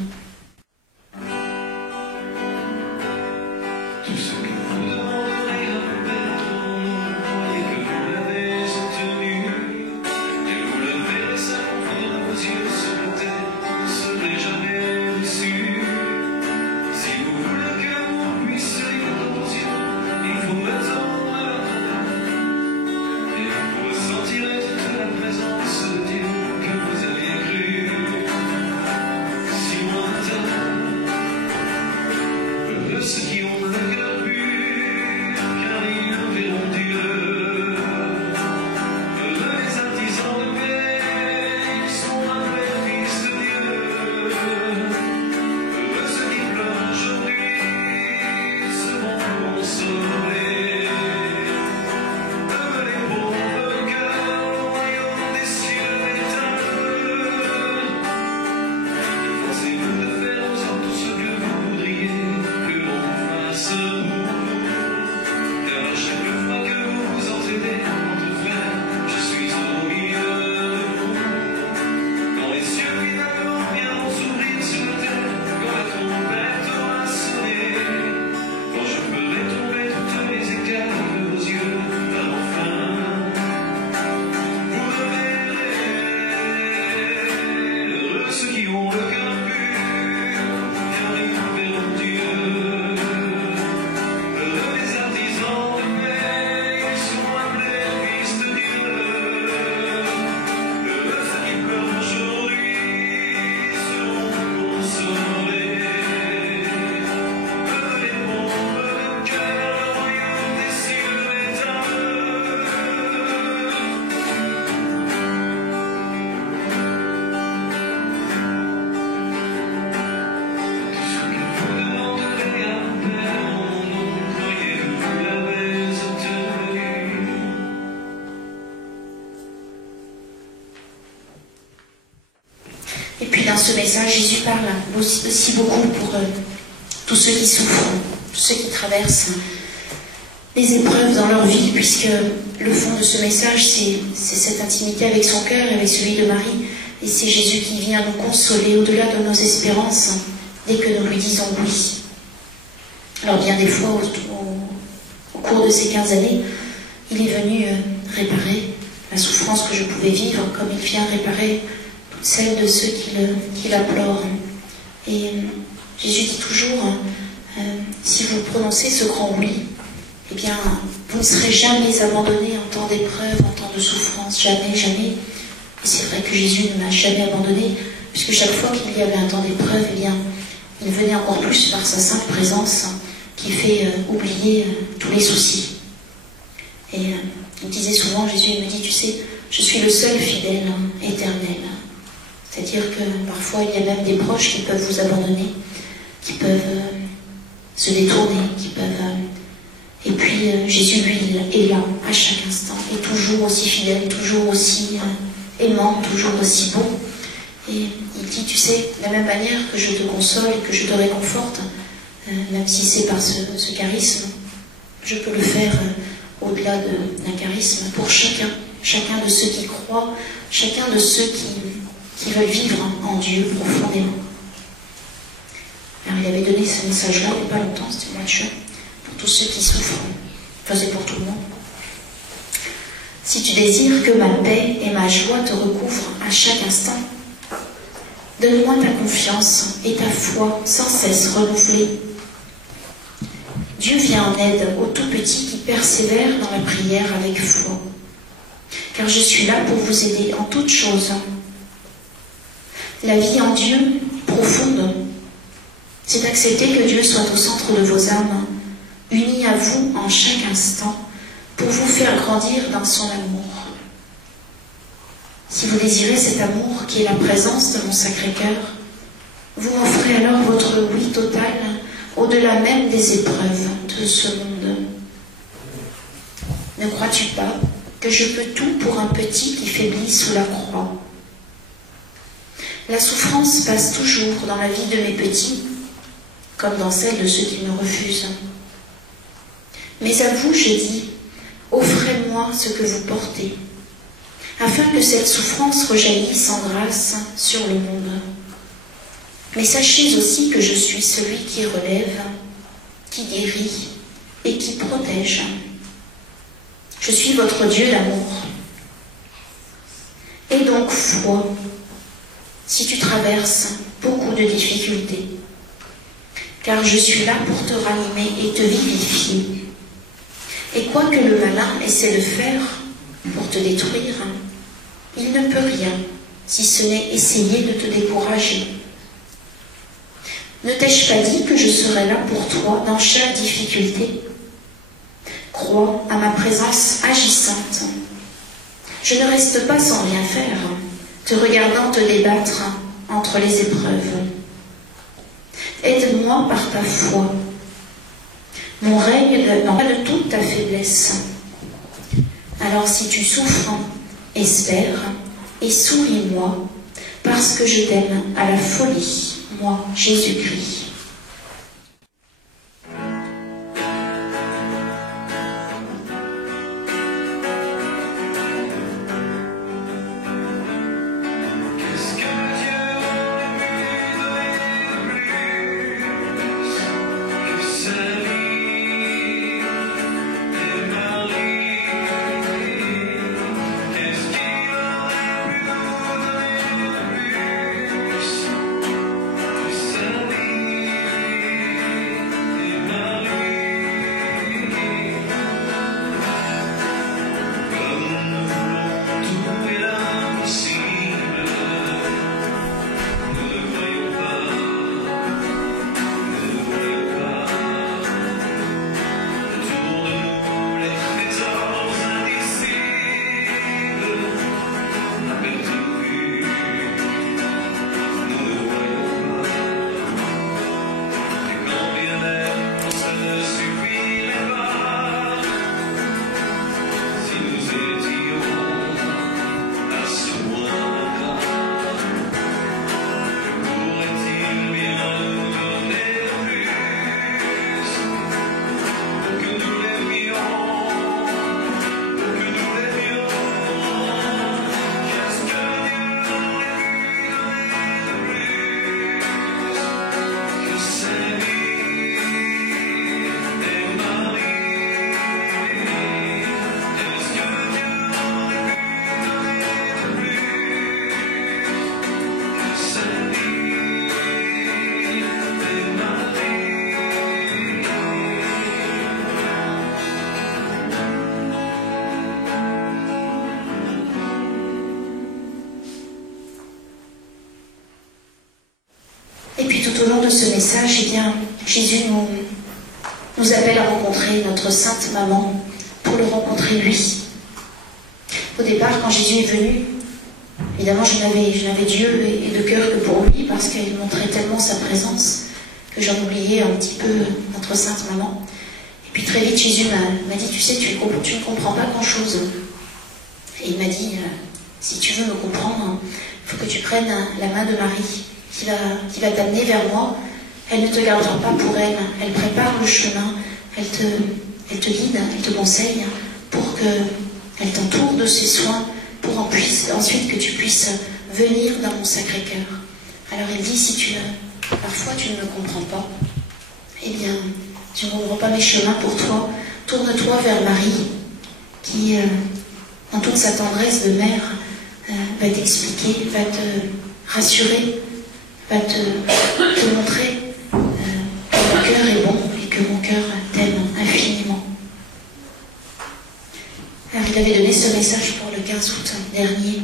Si moi ce message, Jésus parle aussi beaucoup pour tous ceux qui souffrent, tous ceux qui traversent des épreuves dans leur vie, puisque le fond de ce message, c'est cette intimité avec son cœur et avec celui de Marie. Et c'est Jésus qui vient nous consoler au-delà de nos espérances dès que nous lui disons oui. Alors bien des fois, au cours de ces 15 années, il est venu réparer la souffrance que je pouvais vivre, comme il vient réparer toute celle de ceux qui l'implorent. Et Jésus dit toujours, si vous prononcez ce grand oui, eh bien, vous ne serez jamais abandonné en temps d'épreuve, en temps de souffrance, jamais, jamais. Et c'est vrai que Jésus ne m'a jamais abandonné, puisque chaque fois qu'il y avait un temps d'épreuve, eh bien, il venait encore plus par sa sainte présence qui fait oublier tous les soucis. Et il disait souvent, Jésus, il me dit, tu sais, je suis le seul fidèle éternel. C'est-à-dire que parfois, il y a même des proches qui peuvent vous abandonner, qui peuvent se détourner, qui peuvent... Et puis Jésus, lui, est là à chaque instant, et toujours aussi fidèle, toujours aussi aimant, toujours aussi bon. Et il dit, tu sais, de la même manière que je te console et que je te réconforte, même si c'est par ce charisme, je peux le faire au-delà d'un charisme pour chacun de ceux qui croient, chacun de ceux qui veulent vivre en Dieu profondément. Alors il avait donné ce message-là il n'y a pas longtemps, c'était au mois de juin, pour tous ceux qui souffrent, enfin c'est pour tout le monde. Si tu désires que ma paix et ma joie te recouvrent à chaque instant, donne-moi ta confiance et ta foi sans cesse renouvelée. Dieu vient en aide aux tout petits qui persévèrent dans la prière avec foi. Car je suis là pour vous aider en toutes choses. La vie en Dieu profonde, c'est accepter que Dieu soit au centre de vos âmes, uni à vous en chaque instant, pour vous faire grandir dans son amour. Si vous désirez cet amour qui est la présence de mon Sacré-Cœur, vous m'offrez alors votre oui total au-delà même des épreuves de ce monde. Ne crois-tu pas que je peux tout pour un petit qui faiblit sous la croix? La souffrance passe toujours dans la vie de mes petits, comme dans celle de ceux qui me refusent. Mais à vous, j'ai dit, offrez-moi ce que vous portez, afin que cette souffrance rejaillisse en grâce sur le monde. Mais sachez aussi que je suis celui qui relève, qui guérit et qui protège. Je suis votre Dieu d'amour. Et donc, foi, si tu traverses beaucoup de difficultés, car je suis là pour te ranimer et te vivifier. Et quoi que le malin essaie de faire pour te détruire, il ne peut rien, si ce n'est essayer de te décourager. Ne t'ai-je pas dit que je serai là pour toi dans chaque difficulté? Crois à ma présence agissante. Je ne reste pas sans rien faire, te regardant te débattre entre les épreuves. Aide-moi par ta foi. Mon règne ne dépend pas de toute ta faiblesse. Alors si tu souffres, espère et souris-moi, parce que je t'aime à la folie, moi, Jésus-Christ. Qu'est-ce ce message, eh bien, Jésus nous appelle à rencontrer notre sainte maman pour le rencontrer lui. Au départ, quand Jésus est venu, évidemment, je n'avais Dieu et de cœur que pour lui, parce qu'il montrait tellement sa présence que j'en oubliais un petit peu notre sainte maman. Et puis très vite, Jésus m'a dit, tu sais, tu ne comprends pas grand-chose. Et il m'a dit, si tu veux me comprendre, il faut que tu prennes la main de Marie, qui va t'amener vers moi. Elle ne te gardera pas pour elle, elle prépare le chemin, elle te guide, elle te conseille pour qu'elle t'entoure de ses soins, pour ensuite que tu puisses venir dans mon Sacré-Cœur. Alors il dit, parfois tu ne me comprends pas, eh bien, tu ne comprends pas mes chemins pour toi, tourne-toi vers Marie, qui, dans toute sa tendresse de mère, va t'expliquer, va te rassurer, va te montrer que mon cœur est bon et que mon cœur t'aime infiniment. Alors il avait donné ce message pour le 15 août dernier.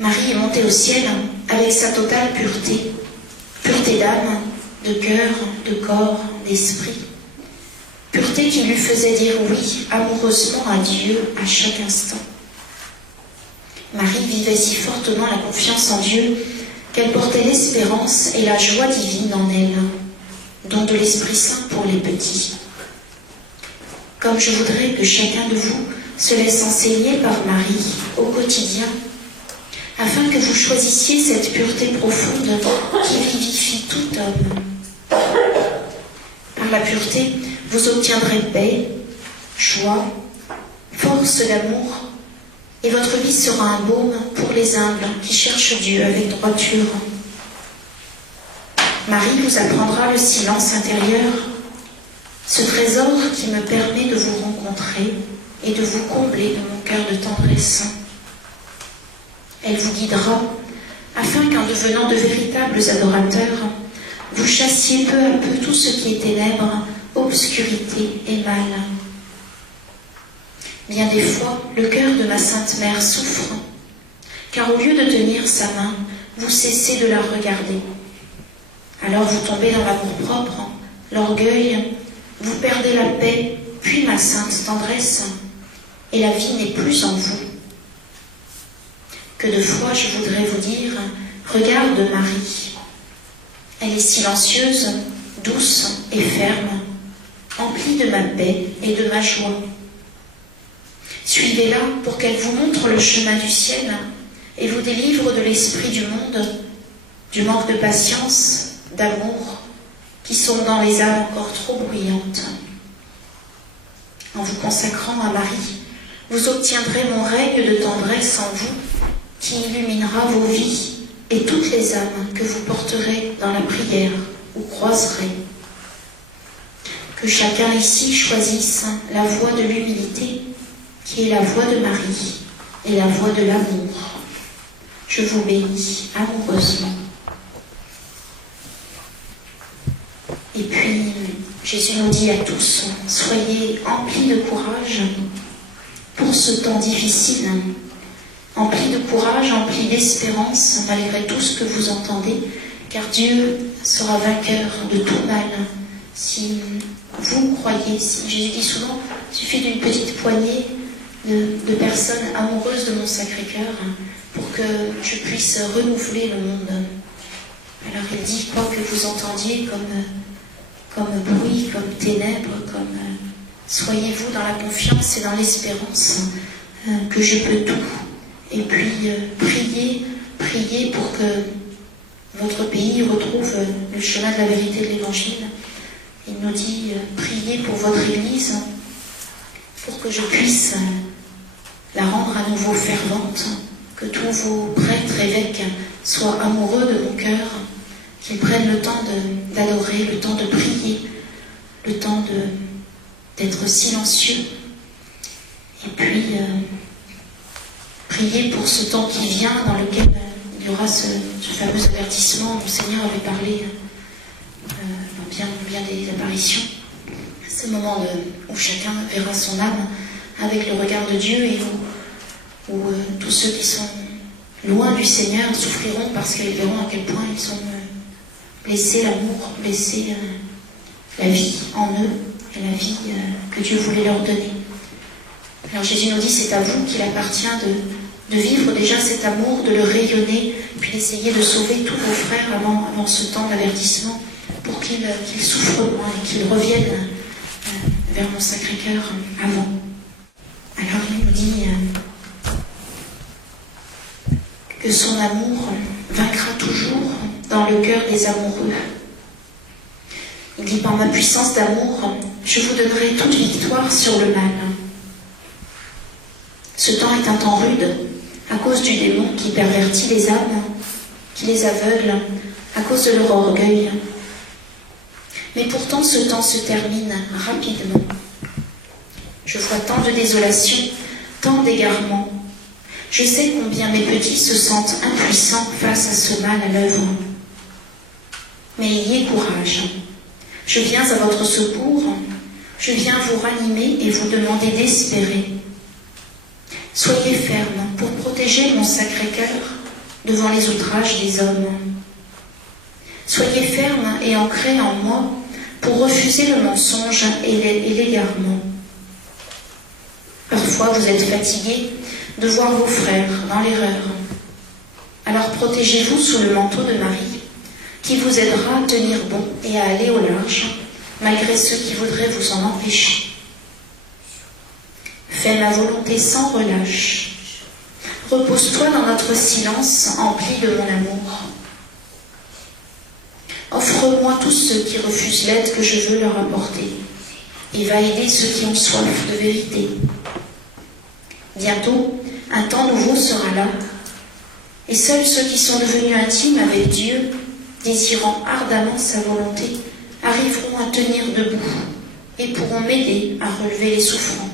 Marie est montée au ciel avec sa totale pureté, pureté d'âme, de cœur, de corps, d'esprit. Pureté qui lui faisait dire oui amoureusement à Dieu à chaque instant. Marie vivait si fortement la confiance en Dieu qu'elle portait l'espérance et la joie divine en elle, don de l'Esprit Saint pour les petits. Comme je voudrais que chacun de vous se laisse enseigner par Marie au quotidien, afin que vous choisissiez cette pureté profonde qui vivifie tout homme. Par la pureté, vous obtiendrez paix, joie, force d'amour, et votre vie sera un baume pour les humbles qui cherchent Dieu avec droiture. Marie vous apprendra le silence intérieur, ce trésor qui me permet de vous rencontrer et de vous combler de mon cœur de tendresse. Elle vous guidera afin qu'en devenant de véritables adorateurs, vous chassiez peu à peu tout ce qui est ténèbres, obscurité et mal. Bien des fois, le cœur de ma Sainte Mère souffre, car au lieu de tenir sa main, vous cessez de la regarder. Alors vous tombez dans l'amour-propre, l'orgueil, vous perdez la paix, puis ma sainte tendresse, et la vie n'est plus en vous. Que de fois je voudrais vous dire, regarde Marie. Elle est silencieuse, douce et ferme, emplie de ma paix et de ma joie. Suivez-la pour qu'elle vous montre le chemin du ciel et vous délivre de l'esprit du monde, du manque de patience, d'amour, qui sont dans les âmes encore trop bruyantes. En vous consacrant à Marie, vous obtiendrez mon règne de tendresse en vous, qui illuminera vos vies et toutes les âmes que vous porterez dans la prière ou croiserez. Que chacun ici choisisse la voie de l'humilité, qui est la voie de Marie et la voie de l'amour. Je vous bénis amoureusement. Et puis, Jésus nous dit à tous, soyez emplis de courage pour ce temps difficile, emplis de courage, emplis d'espérance, malgré tout ce que vous entendez, car Dieu sera vainqueur de tout mal. Si vous croyez, si Jésus dit souvent, il suffit d'une petite poignée de personnes amoureuses de mon Sacré-Cœur pour que je puisse renouveler le monde. Alors il dit, quoi que vous entendiez comme bruit, comme ténèbres, soyez-vous dans la confiance et dans l'espérance que je peux tout. Et puis priez pour que votre pays retrouve le chemin de la vérité de l'Évangile. Il nous dit, priez pour votre Église, pour que je puisse la rendre à nouveau fervente, que tous vos prêtres, évêques soient amoureux de mon cœur, qu'ils prennent le temps d'adorer, le temps de prier, le temps d'être silencieux. Et puis, prier pour ce temps qui vient, dans lequel il y aura ce fameux avertissement dont le Seigneur avait parlé dans bien des apparitions. Ce moment où chacun verra son âme avec le regard de Dieu et où tous ceux qui sont loin du Seigneur souffriront parce qu'ils verront à quel point ils sont blessé l'amour, blessé la vie en eux et la vie que Dieu voulait leur donner. Alors Jésus nous dit, c'est à vous qu'il appartient de vivre déjà cet amour, de le rayonner, puis d'essayer de sauver tous vos frères avant ce temps d'avertissement, pour qu'ils souffrent moins et qu'ils reviennent vers mon Sacré-Cœur avant. Alors il nous dit que son amour vaincra toujours dans le cœur des amoureux. Il dit, par ma puissance d'amour, je vous donnerai toute victoire sur le mal. Ce temps est un temps rude, à cause du démon qui pervertit les âmes, qui les aveugle, à cause de leur orgueil. Mais pourtant ce temps se termine rapidement. Je vois tant de désolation, tant d'égarement. Je sais combien mes petits se sentent impuissants face à ce mal à l'œuvre. Mais ayez courage. Je viens à votre secours, je viens vous ranimer et vous demander d'espérer. Soyez fermes pour protéger mon Sacré-Cœur devant les outrages des hommes. Soyez fermes et ancrés en moi pour refuser le mensonge et l'égarement. Parfois vous êtes fatigués de voir vos frères dans l'erreur. Alors protégez-vous sous le manteau de Marie, qui vous aidera à tenir bon et à aller au large, malgré ceux qui voudraient vous en empêcher. Fais ma volonté sans relâche. Repose-toi dans notre silence empli de mon amour. Offre-moi tous ceux qui refusent l'aide que je veux leur apporter, et va aider ceux qui ont soif de vérité. Bientôt, un temps nouveau sera là, et seuls ceux qui sont devenus intimes avec Dieu, désirant ardemment sa volonté, arriveront à tenir debout et pourront m'aider à relever les souffrants.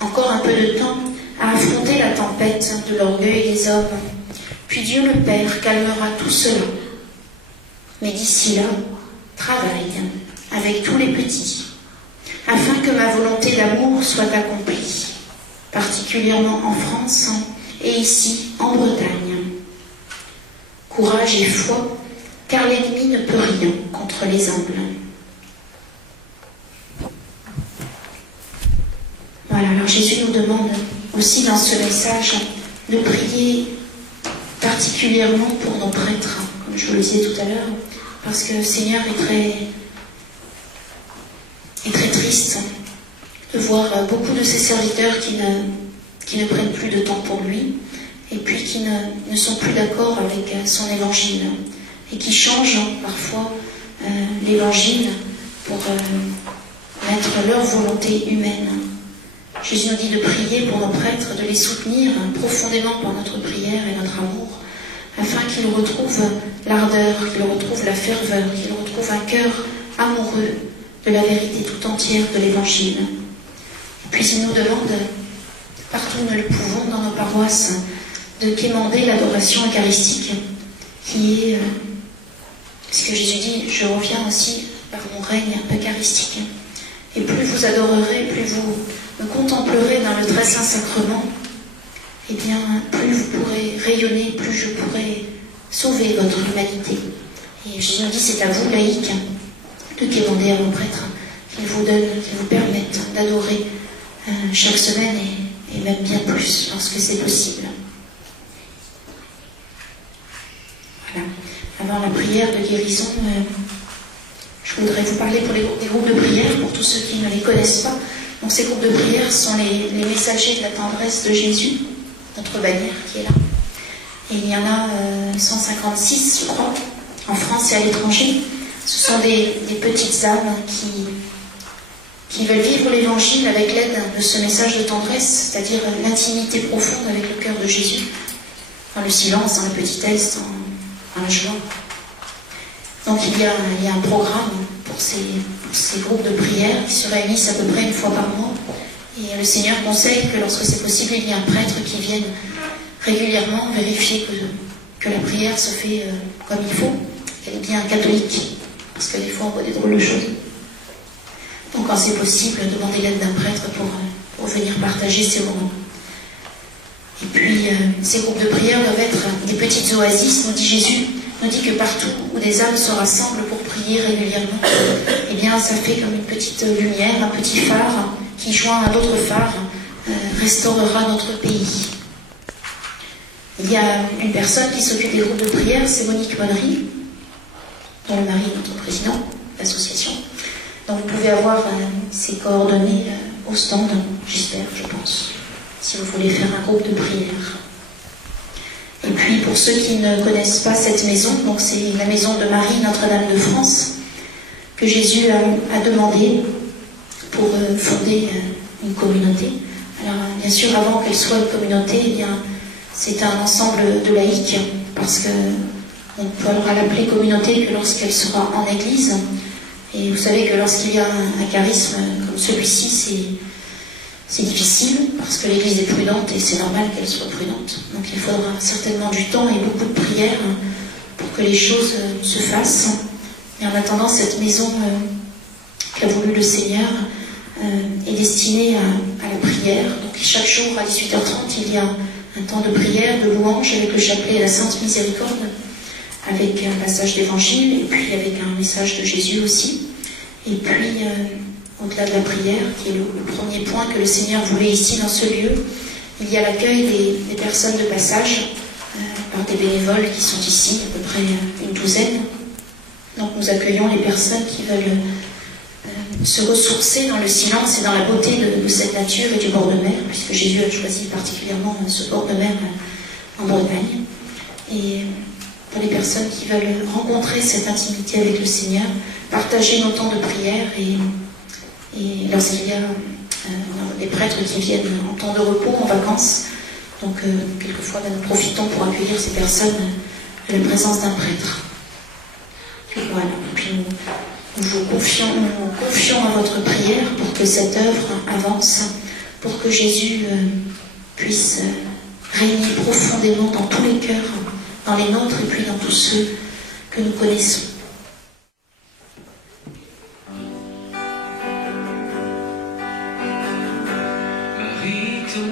Encore un peu de temps à affronter la tempête de l'orgueil des hommes, puis Dieu le Père calmera tout cela. Mais d'ici là, travaille avec tous les petits, afin que ma volonté d'amour soit accomplie, particulièrement en France et ici en Bretagne. Courage et foi, car l'ennemi ne peut rien contre les humbles. Voilà, alors Jésus nous demande aussi dans ce message de prier particulièrement pour nos prêtres, comme je vous le disais tout à l'heure, parce que le Seigneur est très triste de voir beaucoup de ses serviteurs qui ne prennent plus de temps pour lui, et puis qui ne sont plus d'accord avec son évangile, et qui changent parfois l'évangile pour mettre leur volonté humaine. Jésus nous dit de prier pour nos prêtres, de les soutenir profondément par notre prière et notre amour, afin qu'ils retrouvent l'ardeur, qu'ils retrouvent la ferveur, qu'ils retrouvent un cœur amoureux de la vérité tout entière de l'Évangile. Puis il nous demande, partout où nous le pouvons dans nos paroisses, de quémander l'adoration eucharistique, qui est ce que Jésus dit, je reviens aussi par mon règne eucharistique. Et plus vous adorerez, plus vous me contemplerez dans le très saint sacrement, et bien plus vous pourrez rayonner, plus je pourrai sauver votre humanité. Et Jésus nous dit, c'est à vous, laïcs, de quémander à vos prêtres, qu'ils vous donnent, qu'ils vous permettent d'adorer chaque semaine et même bien plus, lorsque c'est possible. Voilà. Avant la prière de guérison, je voudrais vous parler pour des groupes de prière, pour tous ceux qui ne les connaissent pas. Donc ces groupes de prière sont les messagers de la tendresse de Jésus, notre bannière qui est là. Et il y en a 156, je crois, en France et à l'étranger. Ce sont des petites âmes qui veulent vivre l'Évangile avec l'aide de ce message de tendresse, c'est-à-dire l'intimité profonde avec le cœur de Jésus, dans le silence, dans le petitesse, dans la joie. Donc il y a un programme pour ces groupes de prière qui se réunissent à peu près une fois par mois. Et le Seigneur conseille que lorsque c'est possible, il y ait un prêtre qui vienne régulièrement vérifier que la prière se fait comme il faut, qu'elle est bien catholique, parce que des fois on voit des drôles de choses. Donc quand c'est possible, demander l'aide d'un prêtre pour venir partager ces moments. Et puis ces groupes de prière doivent être des petites oasis, nous dit Jésus, nous dit que partout où des âmes se rassemblent pour prier régulièrement, eh bien ça fait comme une petite lumière, un petit phare qui, joint à d'autres phares, restaurera notre pays. Il y a une personne qui s'occupe des groupes de prière, c'est Monique Monnery, dont le mari est notre président d'association. Donc vous pouvez avoir ses coordonnées au stand, j'espère, je pense, si vous voulez faire un groupe de prière. Et puis pour ceux qui ne connaissent pas cette maison, donc c'est la maison de Marie Notre-Dame de France, que Jésus a demandé pour fonder une communauté. Alors bien sûr, avant qu'elle soit une communauté, eh bien, c'est un ensemble de laïcs, parce qu'on ne pourra l'appeler communauté que lorsqu'elle sera en église. Et vous savez que lorsqu'il y a un charisme comme celui-ci, c'est difficile, parce que l'église est prudente et c'est normal qu'elle soit prudente. Donc il faudra certainement du temps et beaucoup de prières pour que les choses se fassent. Et en attendant, cette maison qu'a voulu le Seigneur est destinée à la prière. Donc chaque jour à 18h30, il y a un temps de prière, de louange avec le chapelet et la Sainte Miséricorde, avec un passage d'évangile et puis avec un message de Jésus aussi. Et puis, au-delà de la prière, qui est le premier point que le Seigneur voulait ici dans ce lieu, il y a l'accueil des personnes de passage par des bénévoles qui sont ici, à peu près une douzaine. Donc nous accueillons les personnes qui veulent se ressourcer dans le silence et dans la beauté de cette nature et du bord de mer, puisque Jésus a choisi particulièrement ce bord de mer en Bretagne. Et pour les personnes qui veulent rencontrer cette intimité avec le Seigneur, partager nos temps de prière et lorsqu'il y a des prêtres qui viennent en temps de repos, en vacances, donc quelquefois nous profitons pour accueillir ces personnes à la présence d'un prêtre. Et voilà, et puis nous vous confions à votre prière pour que cette œuvre avance, pour que Jésus puisse régner profondément dans tous les cœurs, dans les nôtres et puis dans tous ceux que nous connaissons. Marie, ton